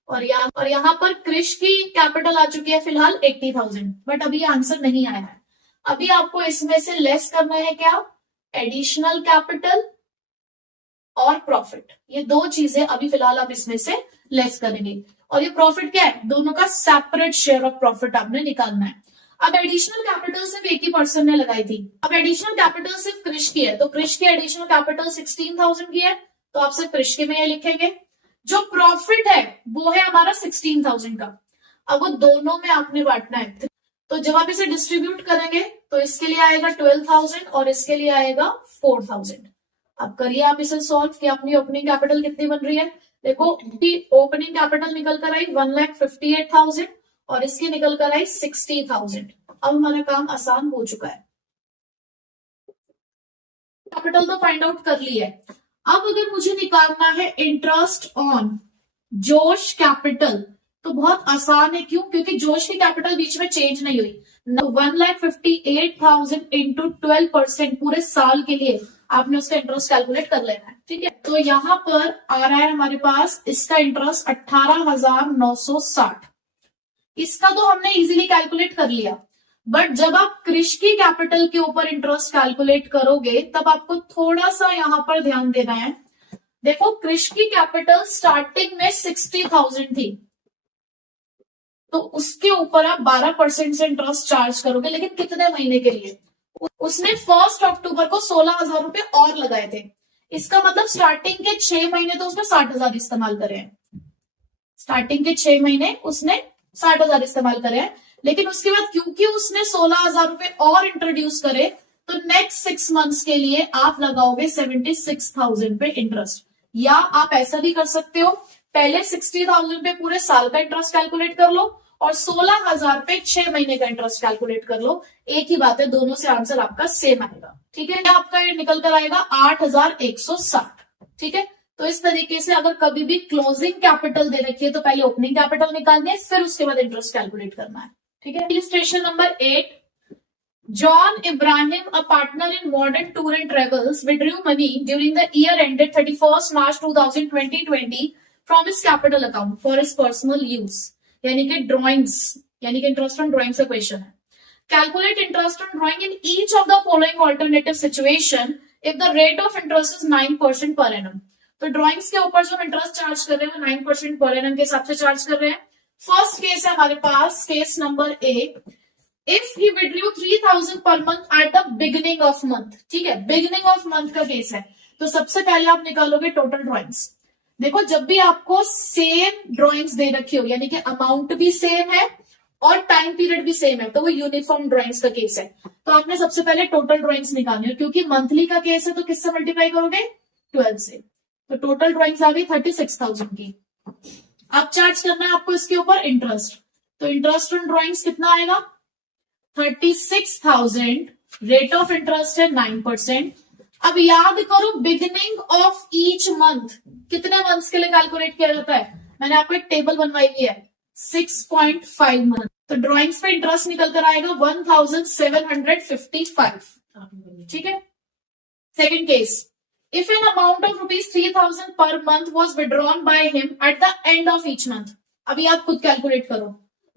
और यहाँ पर क्रिश की कैपिटल आ चुकी है फिलहाल 80,000। बट अभी आंसर नहीं आया है। अभी आपको इसमें से लेस करना है क्या? एडिशनल कैपिटल और प्रॉफिट। ये दो चीजें अभी फिलहाल आप इसमें से लेस करेंगे। और ये प्रॉफिट क्या है? दोनों का सेपरेट शेयर ऑफ प्रॉफिट आपने निकालना है। अब एडिशनल कैपिटल सिर्फ एक ही पर्सन ने लगाई थी। अब एडिशनल कैपिटल सिर्फ क्रिश की है, तो क्रिश की एडिशनल कैपिटल 16,000 की है, तो आप सिर्फ क्रिश के में ये लिखेंगे। जो प्रॉफिट है वो है हमारा 16,000 का। अब वो दोनों में आपने बांटना है। तो जब आप इसे डिस्ट्रीब्यूट करेंगे तो इसके लिए आएगा 12,000 और इसके लिए आएगा 4,000। अब करिए आप इसे सॉल्व कि अपनी ओपनिंग कैपिटल कितनी बन रही है। देखो ओपनिंग कैपिटल निकल कर आई 1,58,000 और इसकी निकल कर आई 60,000। अब हमारा काम आसान हो चुका है। कैपिटल तो फाइंड आउट कर ली है। अब अगर मुझे निकालना है इंटरेस्ट ऑन जोश कैपिटल तो बहुत आसान है। क्यों? क्योंकि जोश की कैपिटल बीच में चेंज नहीं हुई। 1,58,000 इंटू 12% पूरे साल के लिए आपने उसका इंटरेस्ट कैलकुलेट कर लेना है। ठीक है, तो यहां पर आ रहा है हमारे पास इसका इंटरेस्ट 18,960। इसका तो हमने इजीली कैलकुलेट कर लिया, बट जब आप क्रिश की कैपिटल के ऊपर इंटरेस्ट कैलकुलेट करोगे तब आपको थोड़ा सा यहां पर ध्यान देना है। देखो क्रिश की कैपिटल स्टार्टिंग में 60,000 थी, तो उसके ऊपर आप 12% से इंटरेस्ट चार्ज करोगे, लेकिन कितने महीने के लिए? उसने 1 अक्टूबर को 16,000 रुपए और लगाए थे। इसका मतलब स्टार्टिंग के 6 महीने तो उसने 60,000 इस्तेमाल करे हैं। स्टार्टिंग के 6 महीने उसने 60,000 इस्तेमाल करे हैं, लेकिन उसके बाद क्योंकि उसने 16,000 रुपए और इंट्रोड्यूस करे तो नेक्स्ट 6 मंथ्स के लिए आप लगाओगे 76,000 पे इंटरेस्ट। या आप ऐसा भी कर सकते हो, पहले 60,000 पे पूरे साल का इंटरेस्ट कैलकुलेट कर लो और 16,000 पे 6 महीने का इंटरेस्ट कैलकुलेट कर लो। एक ही बात है, दोनों से आंसर आपका सेम आएगा। ठीक है, आपका ये निकल कर आएगा 8,160। ठीक है, तो इस तरीके से अगर कभी भी क्लोजिंग कैपिटल दे रखी है तो पहले ओपनिंग कैपिटल निकालनी है, फिर उसके बाद इंटरेस्ट कैलकुलेट करना है। ठीक है, illustration number 8। John Ibrahim, a partner in Modern Tour and Travels, withdrew money during the year ended 31st March 2020 from his capital account for his personal use. यानी कि ड्रॉइंग्स, यानी कि इंटरेस्ट ऑन ड्रॉइंग्स का question है। Calculate interest on drawing in each of the following alternative situation if the rate of interest is 9% per annum. तो drawings के ऊपर जो इंटरेस्ट चार्ज कर रहे हैं 9% पर एनम के हिसाब से चार्ज कर रहे हैं। फर्स्ट केस है हमारे पास, case number A, if he withdrew 3,000 per month at the beginning of month. ठीक है, बिगिनिंग ऑफ मंथ का केस है, तो सबसे पहले आप निकालोगे टोटल ड्रॉइंग्स। देखो जब भी आपको सेम ड्रॉइंग्स दे रखी हो, यानी कि अमाउंट भी सेम है और टाइम पीरियड भी सेम है, तो वो यूनिफॉर्म ड्रॉइंग्स का केस है। तो आपने सबसे पहले टोटल ड्रॉइंग्स निकालनी है, क्योंकि मंथली का केस है तो किससे मल्टीप्लाई करोगे? 12 से। तो टोटल ड्रॉइंग्स आ गई 36,000 की। अब चार्ज करना है आपको इसके ऊपर इंटरेस्ट, तो इंटरेस्ट ऑन ड्रॉइंग्स कितना आएगा? 36,000। रेट ऑफ इंटरेस्ट है 9%। अब याद करो बिगिनिंग ऑफ ईच मंथ कितने मंथ्स के लिए कैलकुलेट किया जाता है? मैंने आपको एक टेबल बनवाई हुई है, 6.5 मंथ। तो ड्रॉइंग्स पे इंटरेस्ट निकल कर आएगा 1,755। ठीक है, second case, if an amount of rupees 3000 per month was withdrawn by him at the end of each month. अभी आप खुद कैलकुलेट करो,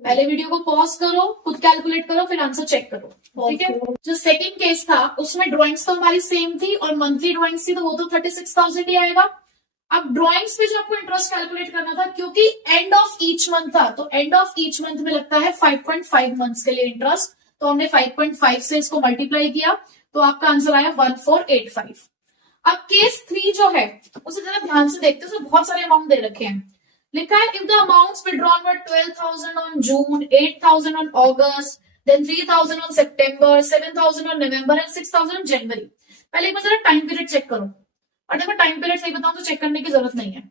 पहले वीडियो को पॉज करो, खुद कैलकुलेट करो, फिर आंसर चेक करो, ठीक है। जो सेकंड केस था उसमें ड्राइंग्स तो हमारी सेम थी और मंथली ड्राइंग्स थी, तो वो तो 36,000 ही आएगा। अब ड्राइंग्स पे जो आपको इंटरेस्ट कैलकुलेट करना था, क्योंकि एंड ऑफ ईच मंथ था, तो एंड ऑफ ईच मंथ में लगता है 5.5 मंथ्स के लिए इंटरेस्ट, तो हमने 5.5 से इसको मल्टीप्लाई किया, तो आपका आंसर आया 1485। अब केस 3 जो है उसे जरा ध्यान से देखते हैं, उसमें बहुत सारे अमाउंट दे रखे हैं। लिखा है if the amounts withdrawn were 12,000 on June, 8,000 on August, then 3,000 on September, 7,000 on November and 6,000 on January. पहले एक बार जरा टाइम पीरियड चेक करो, और देखो टाइम पीरियड सही बताऊं तो चेक करने की जरूरत नहीं है,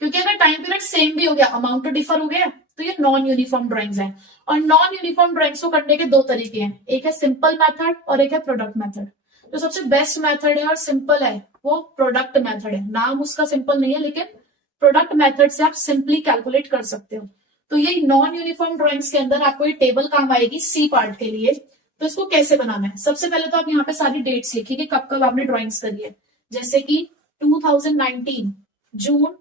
क्योंकि अगर टाइम पीरियड सेम भी हो गया, अमाउंट तो डिफर हो गया, तो ये नॉन यूनिफॉर्म ड्राइंग्स है। और नॉन यूनिफॉर्म ड्राइंग्स को करने के दो तरीके हैं, एक है सिंपल मेथड और एक है प्रोडक्ट मेथड। जो सबसे बेस्ट मेथड है और सिंपल है वो प्रोडक्ट मेथड है। नाम उसका सिंपल नहीं है, लेकिन प्रोडक्ट मेथड से आप सिंपली कैलकुलेट कर सकते हो। तो ये नॉन यूनिफॉर्म ड्राइंग्स के अंदर आपको ये टेबल काम आएगी सी पार्ट के लिए। तो इसको कैसे बनाना है, सबसे पहले तो आप यहाँ पे सारी डेट्स लिखिए कि कब कब आपने ड्राइंग्स करी है, जैसे कि 2019 जून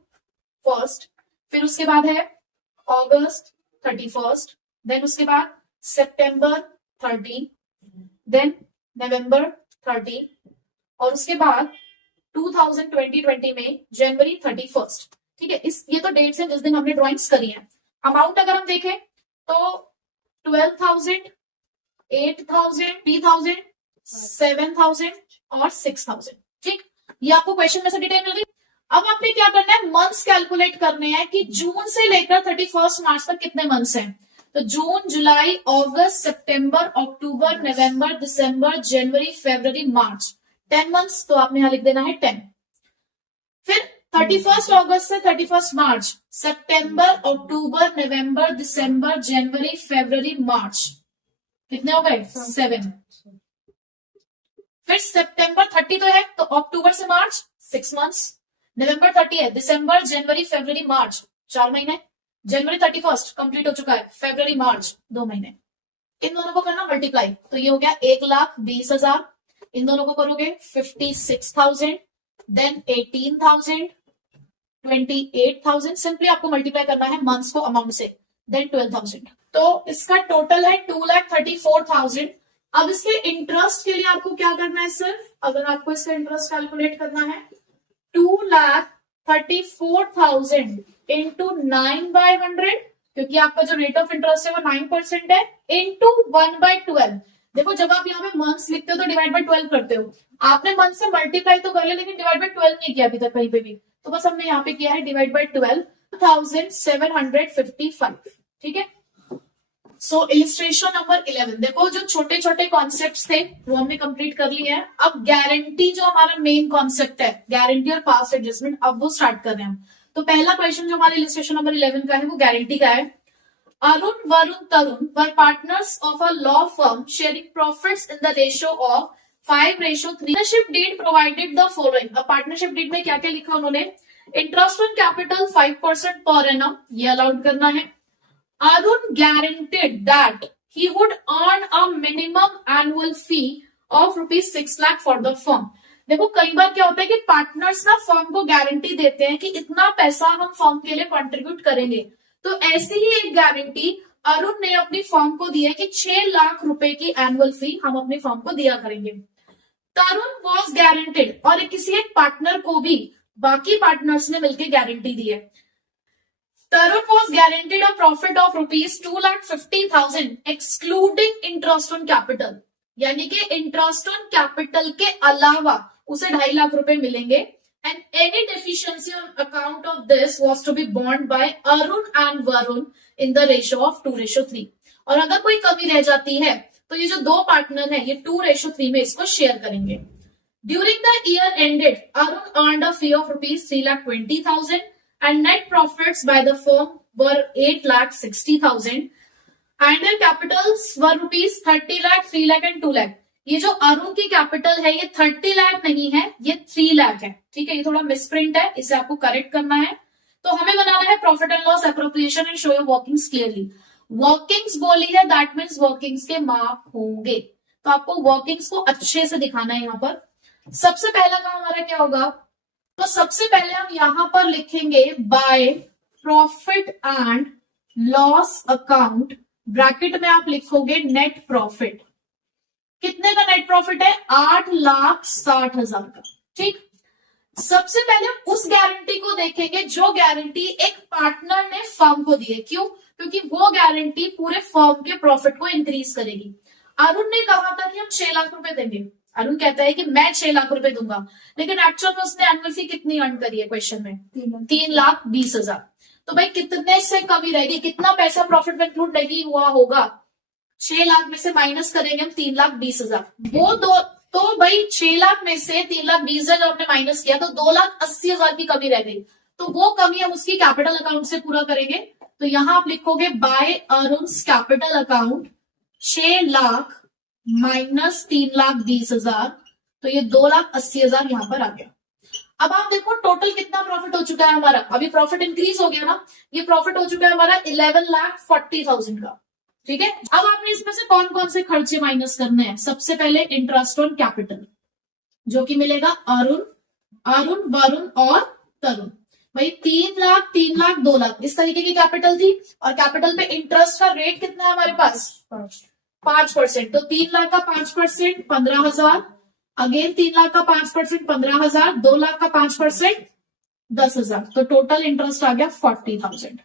1, फिर उसके बाद है अगस्त 31, देन उसके बाद सितंबर 30, देन नवंबर 30, और उसके बाद 2020 में जनवरी 31। ठीक है, ये तो डेट्स हैं जिस दिन हमने ड्राइंग्स करी है। अमाउंट अगर हम देखें तो 12,000, 8,000, 3,000, 7,000 और 6,000। ठीक, ये आपको क्वेश्चन में से डिटेल मिल गई। अब आपने क्या करना है, मंथ्स कैलकुलेट करने हैं कि जून से लेकर 31 मार्च तक कितने मंथ्स हैं। तो जून, जुलाई, अगस्त, सितंबर, अक्टूबर, नवंबर, दिसंबर, जनवरी, फरवरी, मार्च, 10 मंथ्स। तो आपने यहां लिख देना है 10। फिर 31 अगस्त से 31 मार्च, सितंबर, अक्टूबर, नवंबर, दिसंबर, जनवरी, फरवरी, मार्च, कितने हो गए 7। फिर सितंबर 30 तो है, तो अक्टूबर से मार्च 6 मंथ्स, नवंबर 30 है, दिसंबर, जनवरी, फरवरी, मार्च 4 महीने, जनवरी 31 कंप्लीट हो चुका है, फरवरी, मार्च 2 महीने। इन दोनों को करना मल्टीप्लाई, तो ये हो गया 1,20,000। इन दोनों को करोगे 56,000, देन 18,000, 28,000। सिंपली आपको मल्टीप्लाई करना है मंथ्स को अमाउंट से, देन 12,000। तो इसका टोटल है 2,34,000। अब इसके इंटरेस्ट के लिए आपको क्या करना है, सिर्फ अगर आपको इसका इंटरेस्ट कैलकुलेट करना है 2,34,000 इंटू 9/100, क्योंकि आपका जो रेट ऑफ इंटरेस्ट है वो 9% है, इंटू 1/12। देखो जब आप यहाँ पे मंथ्स लिखते हो तो डिवाइड बाय 12 करते हो, आपने मंथ से मल्टीप्लाई तो कर लिया लेकिन डिवाइड बाय 12 नहीं किया अभी तक कहीं पे भी, तो बस हमने यहाँ पे किया है डिवाइड बाय 12, 2,755। ठीक है, सो इलिस्ट्रेशन नंबर 11। देखो जो छोटे छोटे कॉन्सेप्ट्स थे वो हमने कंप्लीट कर लिए हैं। अब गारंटी जो हमारा मेन कॉन्सेप्ट है, गारंटी और पास्ट एडजस्टमेंट, अब वो स्टार्ट कर रहे हैं हम। तो पहला क्वेश्चन जो हमारे इलिस्ट्रेशन नंबर 11 का है वो गारंटी का है। Arun, Varun, Tarun were partners of a law firm sharing profits in the ratio of 5:3. Partnership deed provided the following. अब partnership deed में क्या क्या लिखा उन्होंने, interest on capital 5% per annum, ये अलाउड करना है। Arun guaranteed that he would earn a minimum annual fee of ₹6 lakh for the firm. देखो कई बार क्या होता है कि पार्टनर्स ना फर्म को गारंटी देते हैं कि इतना पैसा हम फर्म के लिए कंट्रीब्यूट करेंगे, तो ऐसी ही एक गारंटी अरुण ने अपनी फर्म को दी है कि 6 लाख रुपए की एनुअल फी हम अपनी फर्म को दिया करेंगे। तरुण वॉज गारंटेड, और किसी एक पार्टनर को भी बाकी पार्टनर्स ने मिलकर गारंटी दी है। Tarun was guaranteed a profit of ₹2,50,000 excluding interest on capital, यानी कि इंटरेस्ट ऑन कैपिटल के अलावा उसे 2.5 लाख रुपए मिलेंगे। And any deficiency on account of this was to be borne by Arun and Varun in the ratio of 2:3. और अगर कोई कमी रह जाती है तो ये जो दो पार्टनर हैं ये 2:3 में इसको शेयर करेंगे। During the year ended, Arun earned a fee of ₹3,20,000 and net profits by the firm were ₹8,60,000. And their capitals were ₹30 lakh, 3 lakh and 2 lakh. ये जो अरुण की कैपिटल है ये 30 लाख नहीं है, ये 3 लाख है। ठीक है, ये थोड़ा मिसप्रिंट है, इसे आपको करेक्ट करना है। तो हमें बनाना है profit and loss appropriation and show your workings clearly. Workings बोली है, दैट मीन्स वर्किंग्स के मार्क होंगे, तो आपको वर्किंग्स को अच्छे से दिखाना है यहाँ पर। सबसे पहला काम हमारा क्या होगा, तो सबसे पहले हम यहां पर लिखेंगे by profit and loss account, bracket में आप लिखोगे नेट प्रॉफिट। कितने का नेट प्रॉफिट है, 8,60,000 का। ठीक, सबसे पहले हम उस गारंटी को देखेंगे जो गारंटी एक पार्टनर ने फर्म को दी है। क्यों, क्योंकि वो गारंटी पूरे फर्म के प्रॉफिट को इंक्रीज करेगी। अरुण ने कहा था कि हम 6 लाख रुपए देंगे, अरुण कहता है कि मैं 6 लाख रुपए दूंगा, लेकिन एक्चुअल में उसने एनुअल फी कितनी अर्न करी है क्वेश्चन में, 3,20,000। तो भाई कितने से कमी रहेगी, कितना पैसा प्रॉफिट में इंक्लूड नहीं हुआ होगा, 6 लाख में से माइनस करेंगे हम 3,20,000, वो दो, तो भाई 6 लाख में से 3,20,000 जब हमने माइनस किया तो 2,80,000 की कमी रह गई। तो वो कमी हम उसकी कैपिटल अकाउंट से पूरा करेंगे। तो यहां आप लिखोगे by Arun's capital account 6 lakh minus 3,20,000, तो ये 2,80,000 यहां पर आ गया। अब आप देखो टोटल कितना प्रॉफिट हो चुका है हमारा, अभी प्रॉफिट इंक्रीज हो गया ना, ये प्रॉफिट हो चुका है हमारा 11,40,000 का। ठीक है, अब आपने इसमें से कौन कौन से खर्चे माइनस करने हैं। सबसे पहले इंटरेस्ट ऑन कैपिटल, जो कि मिलेगा अरुण, वरुण और तरुण। भाई 3 लाख, 3 लाख, 2 लाख इस तरीके की कैपिटल थी, और कैपिटल पे इंटरेस्ट का रेट कितना है हमारे पास, 5%। तो 3 लाख का 5% 15,000, अगेन 3 लाख का 5% 15,000, 2 लाख का 5% 10,000, तो टोटल इंटरेस्ट आ गया 40,000।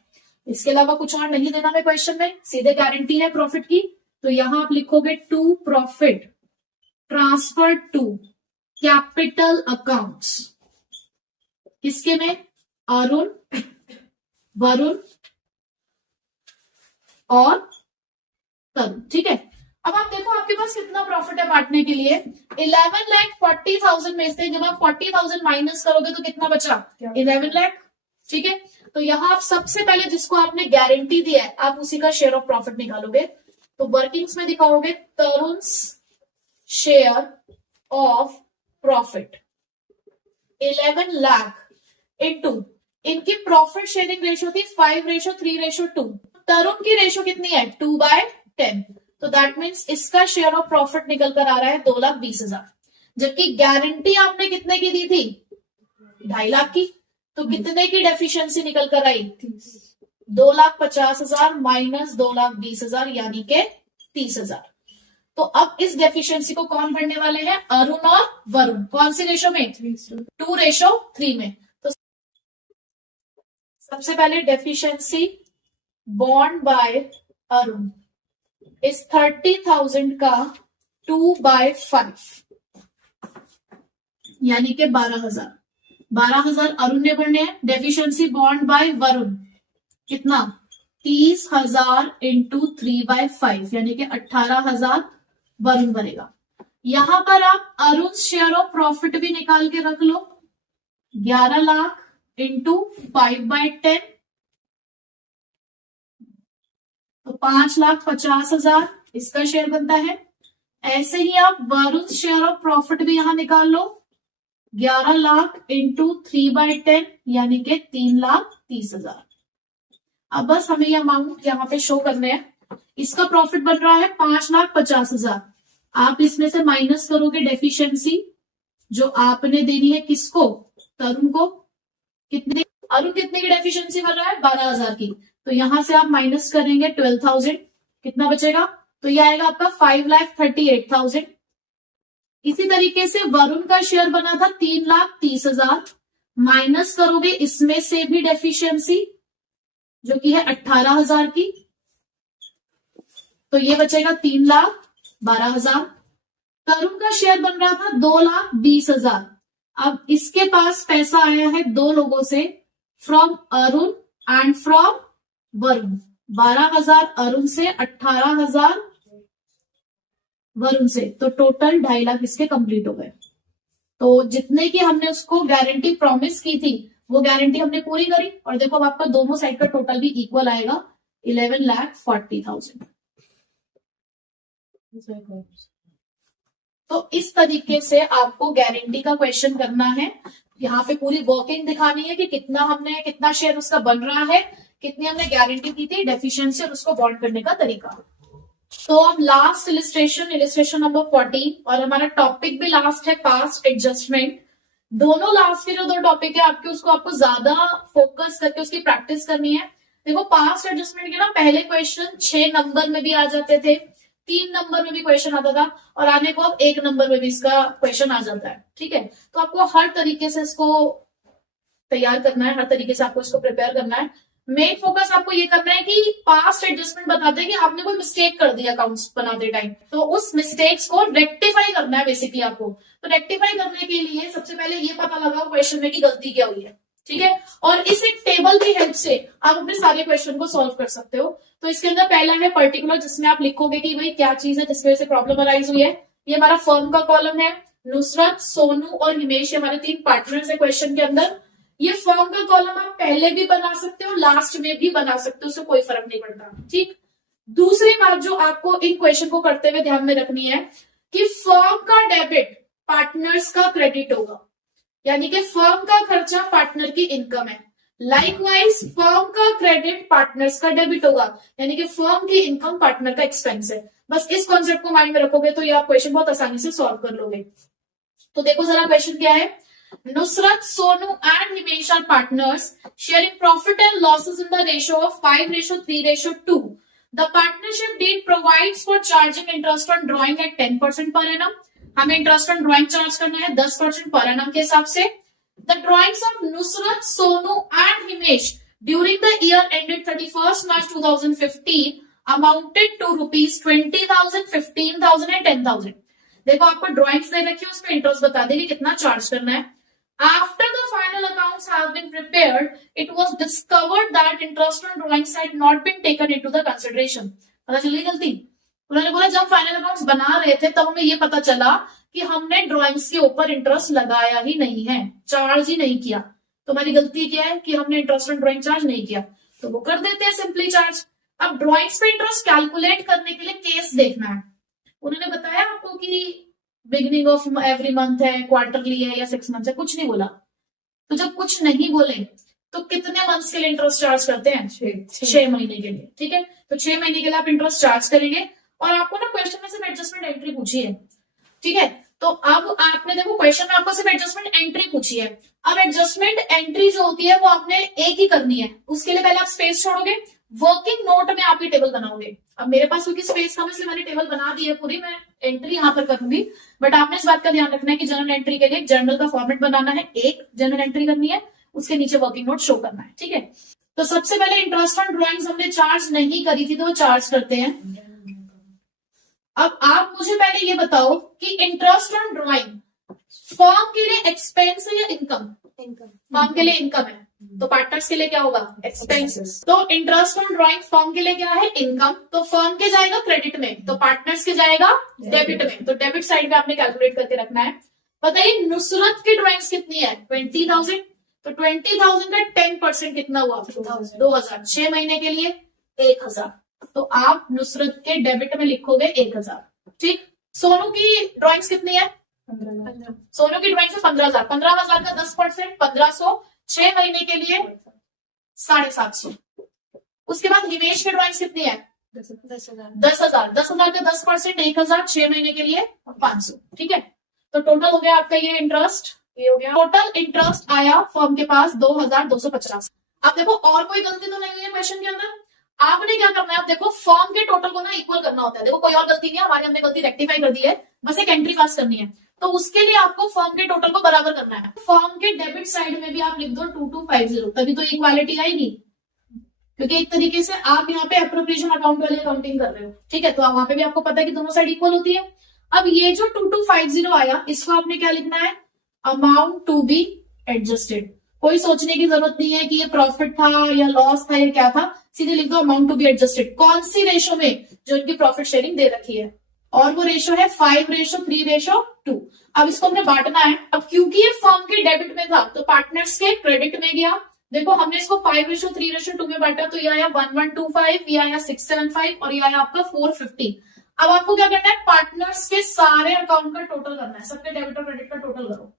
इसके अलावा कुछ और नहीं देना है क्वेश्चन में, सीधे गारंटी है प्रॉफिट की। तो यहां आप लिखोगे to profit transfer to capital accounts, किसके में, अरुण, वरुण और तरुण। ठीक है, अब आप देखो आपके पास कितना प्रॉफिट है बांटने के लिए, 11,40,000 में से जब आप 40,000 माइनस करोगे तो कितना बचा, 11 लाख। ठीक है, तो यहां आप सबसे पहले जिसको आपने गारंटी दी है आप उसी का शेयर ऑफ प्रॉफिट निकालोगे। तो वर्किंग्स में दिखाओगे Tarun's share of profit 11 lakh into, इनकी प्रॉफिट शेयरिंग रेशियो थी 5:3:2, तरुण की रेशियो कितनी है 2/10, तो दैट मीन्स इसका शेयर ऑफ प्रॉफिट निकल कर आ रहा है 2,20,000, जबकि गारंटी आपने कितने की दी थी, 2.5 लाख की। तो कितने की डेफिशिएंसी निकल कर आई, 2,50,000 माइनस 2,20,000 यानी के 30,000। तो अब इस डेफिशिएंसी को कौन भरने वाले हैं, अरुण और वरुण। कौन सी रेशो में, 2:3 में। तो सबसे पहले डेफिशिएंसी बॉन्ड बाय अरुण इस 30,000 का 2/5 यानी के 12,000 अरुण ने भरने हैं। डेफिशिएंसी बॉन्ड बाय वरुण कितना, 30,000 इंटू 3/5 यानी कि 18,000 वरुण भरेगा। यहां पर आप अरुण शेयर ऑफ प्रॉफिट भी निकाल के रख लो, 11 लाख इंटू 5/10 तो 5,50,000 इसका शेयर बनता है। ऐसे ही आप वरुण शेयर ऑफ प्रॉफिट भी यहां निकाल लो, 11 लाख इंटू 3/10 यानी के 3,30,000। अब बस हमें यह अमाउंट यहाँ पे शो करने हैं। इसका प्रॉफिट बन रहा है 5,50,000, आप इसमें से माइनस करोगे डेफिशिएंसी जो आपने देनी है किसको, तरुण को। कितने, अरुण कितने की डेफिशिएंसी बन रहा है 12,000 की, तो यहां से आप माइनस करेंगे 12,000, कितना बचेगा, तो यह आएगा आपका 5,38,000। इसी तरीके से वरुण का शेयर बना था 3,30,000, माइनस करोगे इसमें से भी डेफिशिएंसी जो कि है 18,000 की, तो ये बचेगा 3,12,000। तरुण का शेयर बन रहा था 2,20,000, अब इसके पास पैसा आया है दो लोगों से, from Arun and from Varun, 12,000 Arun से, 18,000 वरुण से, तो टोटल 2.5 लाख इसके कंप्लीट हो गए। तो जितने की हमने उसको गारंटी प्रॉमिस की थी वो गारंटी हमने पूरी करी, और देखो अब आपका दोनों साइड का टोटल भी इक्वल आएगा 11,40,000। तो इस तरीके से आपको गारंटी का क्वेश्चन करना है। यहाँ पे पूरी वर्किंग दिखानी है कि कितना शेयर उसका बन रहा है, कितनी हमने गारंटी दी थी, डेफिशिएंसी और उसको बॉन्ड करने का तरीका। तो अब लास्ट इलिस्ट्रेशन नंबर 14, और हमारा टॉपिक भी लास्ट है पास्ट एडजस्टमेंट। दोनों लास्ट के जो दो टॉपिक है आपके, उसको आपको ज्यादा फोकस करके उसकी प्रैक्टिस करनी है। देखो पास्ट एडजस्टमेंट के ना पहले क्वेश्चन 6 नंबर में भी आ जाते थे, 3 नंबर में भी क्वेश्चन आता था, और आने को अब 1 नंबर में भी इसका क्वेश्चन आ जाता है। ठीक है, तो आपको हर तरीके से इसको तैयार करना है, हर तरीके से आपको इसको प्रिपेयर करना है। मेन फोकस आपको ये करना है कि पास्ट एडजस्टमेंट बताते हैं कि आपने कोई मिस्टेक कर दिया अकाउंट्स बनाते टाइम, तो उस मिस्टेक्स को रेक्टिफाई करना है बेसिकली आपको। तो रेक्टिफाई करने के लिए सबसे पहले ये पता लगाओ क्वेश्चन में कि गलती क्या हुई है। ठीक है, और इस एक टेबल की हेल्प से आप अपने सारे क्वेश्चन को सॉल्व कर सकते हो। तो इसके अंदर पहला है पर्टिकुलर, जिसमें आप लिखोगे कि भाई क्या चीज है जिसकी वजह से प्रॉब्लम अराइज हुई है। ये हमारा फर्म का कॉलम है, नुसरत, सोनू और हिमेश हमारे 3 पार्टनर्स है क्वेश्चन के अंदर। ये फर्म का कॉलम आप पहले भी बना सकते हो, लास्ट में भी बना सकते हो, उससे कोई फर्क नहीं पड़ता। ठीक, दूसरी बात जो आपको इन क्वेश्चन को करते हुए ध्यान में रखनी है कि फर्म का डेबिट पार्टनर्स का क्रेडिट होगा, यानी कि फर्म का खर्चा पार्टनर की इनकम है। लाइकवाइज फर्म का क्रेडिट पार्टनर्स का डेबिट होगा, यानी कि फर्म की इनकम पार्टनर का एक्सपेंस है। बस इस कॉन्सेप्ट को माइंड में रखोगे तो ये आप क्वेश्चन बहुत आसानी से सॉल्व कर लोगे। तो देखो जरा क्वेश्चन क्या है। Nusrat, Sonu and Himesh are partners sharing profit and losses in the ratio of 5:3:2. The partnership deed provides for charging interest on drawing at 10% per annum. हमें इंटरेस्ट ऑन ड्राइंग चार्ज करना है 10% पर annum के हिसाब से। The drawings of Nusrat, Sonu and Himesh during the year ended 31st March 2015 amounted to ₹20,000, 15,000 and 10,000. देखो आपको drawings दे रखी है, उस पर इंटरेस्ट बता देगी कितना चार्ज करना है। After the final accounts have been prepared, it was discovered that interest on drawings had not been taken into the consideration. पता चली गलती। उन्होंने बोला जब फाइनल अकाउंट्स बना रहे थे तब हमें ये पता चला कि हमने ड्राइंग्स के ऊपर इंटरेस्ट लगाया ही नहीं है, चार्ज ही नहीं किया। तो हमारी गलती क्या है कि हमने इंटरेस्ट ऑन ड्राइंग चार्ज नहीं किया, तो वो कर देते हैं सिंपली चार्ज। अब ड्राइंग्स पे इंटरेस्ट कैलकुलेट करने के लिए केस देखना है। उन्होंने बताया आपको कि बिगिनिंग ऑफ एवरी मंथ है, क्वार्टरली है या 6 मंथ है, कुछ नहीं बोला। तो जब कुछ नहीं बोले तो कितने मंथ्स के लिए इंटरेस्ट चार्ज करते हैं? 6 महीने के लिए। ठीक है, तो 6 महीने के लिए आप इंटरेस्ट चार्ज करेंगे। और आपको ना क्वेश्चन में सिर्फ एडजस्टमेंट एंट्री पूछी है। ठीक है, तो अब आपने देखो क्वेश्चन में आपको सिर्फ एडजस्टमेंट एंट्री पूछी है। अब एडजस्टमेंट एंट्री जो होती है वो आपने एक ही करनी है। उसके लिए पहले आप स्पेस छोड़ोगे, वर्किंग नोट में आपकी टेबल बनाओगे। अब मेरे पास क्योंकि स्पेस कम इसलिए मैंने टेबल बना दी है पूरी, मैं एंट्री यहां पर करूंगी। बट आपने इस बात का ध्यान रखना है कि जनरल एंट्री के लिए जर्नल का फॉर्मेट बनाना है, एक जनरल एंट्री करनी है, उसके नीचे वर्किंग नोट शो करना है। ठीक है, तो सबसे पहले इंटरेस्ट ऑन ड्राइंग्स हमने चार्ज नहीं करी थी, तो वो चार्ज करते हैं। अब आप मुझे पहले ये बताओ कि इंटरेस्ट ऑन ड्राइंग फर्म के लिए एक्सपेंस है या इनकम? फर्म के लिए इनकम है, तो पार्टनर्स के लिए क्या होगा? एक्सपेंसेस। तो इंटरेस्ट ऑन ड्राइंग फर्म के लिए क्या है? इनकम। तो फर्म के जाएगा क्रेडिट में, तो पार्टनर्स के जाएगा डेबिट में। तो डेबिट साइड में आपने कैलकुलेट करके रखना है। बताइए नुसरत की ड्राइंग्स कितनी है? 20,000। तो 20,000 का 10% कितना हुआ? 2,000। 6 महीने के लिए 1,000। तो आप नुसरत के डेबिट में लिखोगे 1,000। ठीक, सोनू की ड्राइंग्स कितनी है? 15,000। सोनू की ड्राइंग्स है 15,000। 15,000 का 10% 1,500। 6 महीने के लिए 750। उसके बाद हिमेश की ड्राइंग्स कितनी है? 10,000। 10,000 का 10% 1,000। 6 महीने के लिए 500। ठीक है, तो टोटल हो गया आपका ये इंटरेस्ट, ये हो गया टोटल इंटरेस्ट आया फर्म के पास 2,250। अब देखो और कोई गलती तो नहीं हुई है क्वेश्चन के अंदर। आपने क्या करना है, अब देखो फर्म के टोटल को ना इक्वल करना होता है। देखो कोई और गलती नहीं है हमारी, हमने गलती रेक्टिफाई कर दी है, बस एक एंट्री पास करनी है। तो उसके लिए आपको फर्म के टोटल को बराबर करना है। फर्म के डेबिट साइड में भी आप लिख दो 2250, तभी तो इक्वालिटी आएगी। क्योंकि एक तरीके से आप यहाँ पे एप्रोप्रिएशन अकाउंट वाली अकाउंटिंग कर रहे हो। ठीक है, तो वहां पे भी आपको पता है कि दोनों साइड इक्वल होती है। अब ये जो 2250 आया, इसको आपने क्या लिखना है? Amount to be adjusted. कोई सोचने की जरूरत नहीं है कि ये प्रॉफिट था या लॉस था या क्या था, सीधे लिख दो अमाउंट टू बी एडजस्टेड। कौन सी रेशो में? जो इनकी प्रॉफिट शेयरिंग दे रखी है, और वो रेशो है 5:3:2। अब इसको हमने बांटना है। अब क्योंकि ये फर्म के डेबिट में था तो पार्टनर्स के क्रेडिट में गया। देखो हमने इसको 5:3:2 में बांटा, तो ये आया 1125, ये आया 675 और ये आया आपका 450। अब आपको क्या करना है? पार्टनर्स के सारे अकाउंट का टोटल करना है, सबके डेबिट और क्रेडिट का टोटल करो।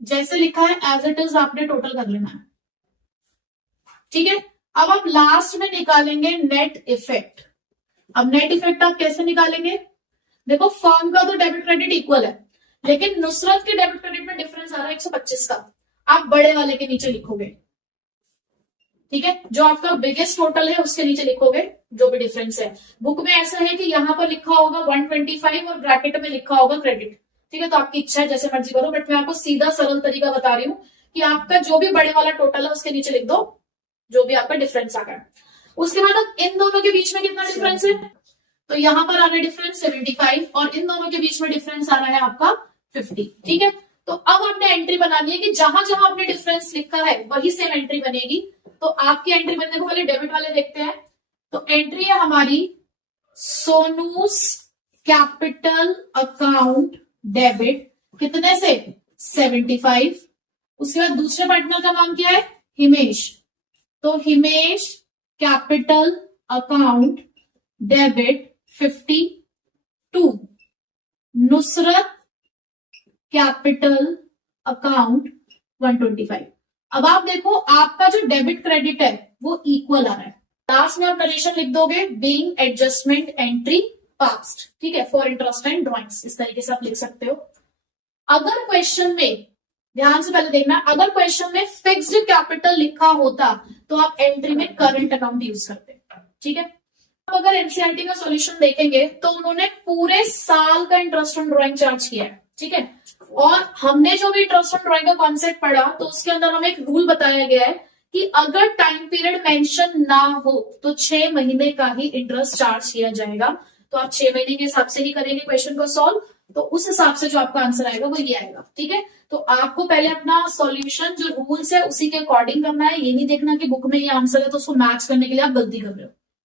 जैसे लिखा है एज इट इज आपने टोटल कर लेना है। ठीक है, अब आप लास्ट में निकालेंगे नेट इफेक्ट। अब नेट इफेक्ट आप कैसे निकालेंगे? देखो फर्म का तो डेबिट क्रेडिट इक्वल है, लेकिन नुसरत के डेबिट क्रेडिट में डिफरेंस आ रहा है 125 का। आप बड़े वाले के नीचे लिखोगे, ठीक है, जो आपका बिगेस्ट टोटल है उसके नीचे लिखोगे जो भी डिफरेंस है। बुक में ऐसा है कि यहां पर लिखा होगा 125 और ब्रैकेट में लिखा होगा क्रेडिट, ठीक है, तो आपकी इच्छा है जैसे मर्जी करो, बट मैं आपको सीधा सरल तरीका बता रही हूं कि आपका जो भी बड़े वाला टोटल है उसके नीचे लिख दो जो भी आपका डिफरेंस आ गया। उसके बाद इन दोनों के बीच में कितना डिफरेंस है, तो यहां पर आ रहा है डिफरेंस 75 और इन दोनों के बीच में डिफरेंस आ रहा है आपका 50, ठीक है। तो अब आपने एंट्री बनानी है कि जहां जहां आपने डिफरेंस लिखा है वही सेम एंट्री बनेगी। तो आपकी एंट्री बनने को पहले डेबिट वाले देखते हैं। तो एंट्री है हमारी सोनूस कैपिटल अकाउंट डेबिट, कितने से 75। उसके बाद दूसरे पार्टनर का नाम क्या है, हिमेश, तो Himesh capital account debit 52, Nusrat capital account 125। अब आप देखो आपका जो डेबिट क्रेडिट है वो इक्वल आ रहा है। लास्ट में आप नरेशन लिख दोगे बीइंग एडजस्टमेंट एंट्री पास्ट, ठीक है, फॉर इंटरेस्ट एंड ड्रॉइंग्स, इस तरीके से आप लिख सकते हो। अगर क्वेश्चन में, ध्यान से पहले देखना, अगर क्वेश्चन में फिक्स्ड कैपिटल लिखा होता तो आप एंट्री में करंट अकाउंट यूज करते, ठीक है। अब अगर एनसीईआरटी का सॉल्यूशन देखेंगे तो उन्होंने पूरे साल का इंटरेस्ट ऑन ड्राइंग चार्ज किया है, ठीक है, और हमने जो भी इंटरेस्ट ऑन ड्राइंग का कॉन्सेप्ट पढ़ा तो उसके अंदर हमें एक रूल बताया गया है कि अगर टाइम पीरियड मेंशन ना हो तो 6 महीने का ही इंटरेस्ट चार्ज किया जाएगा। तो आप 6 महीने के हिसाब से ही करेंगे क्वेश्चन को सॉल्व, तो उस हिसाब से जो आपका आंसर आएगा वो ये आएगा, ठीक है। तो आपको पहले अपना सॉल्यूशन जो रूल्स है उसी के अकॉर्डिंग करना है, ये नहीं देखना कि बुक में ये आंसर है तो उसको मैच करने के लिए आप गलती कर रहे हो।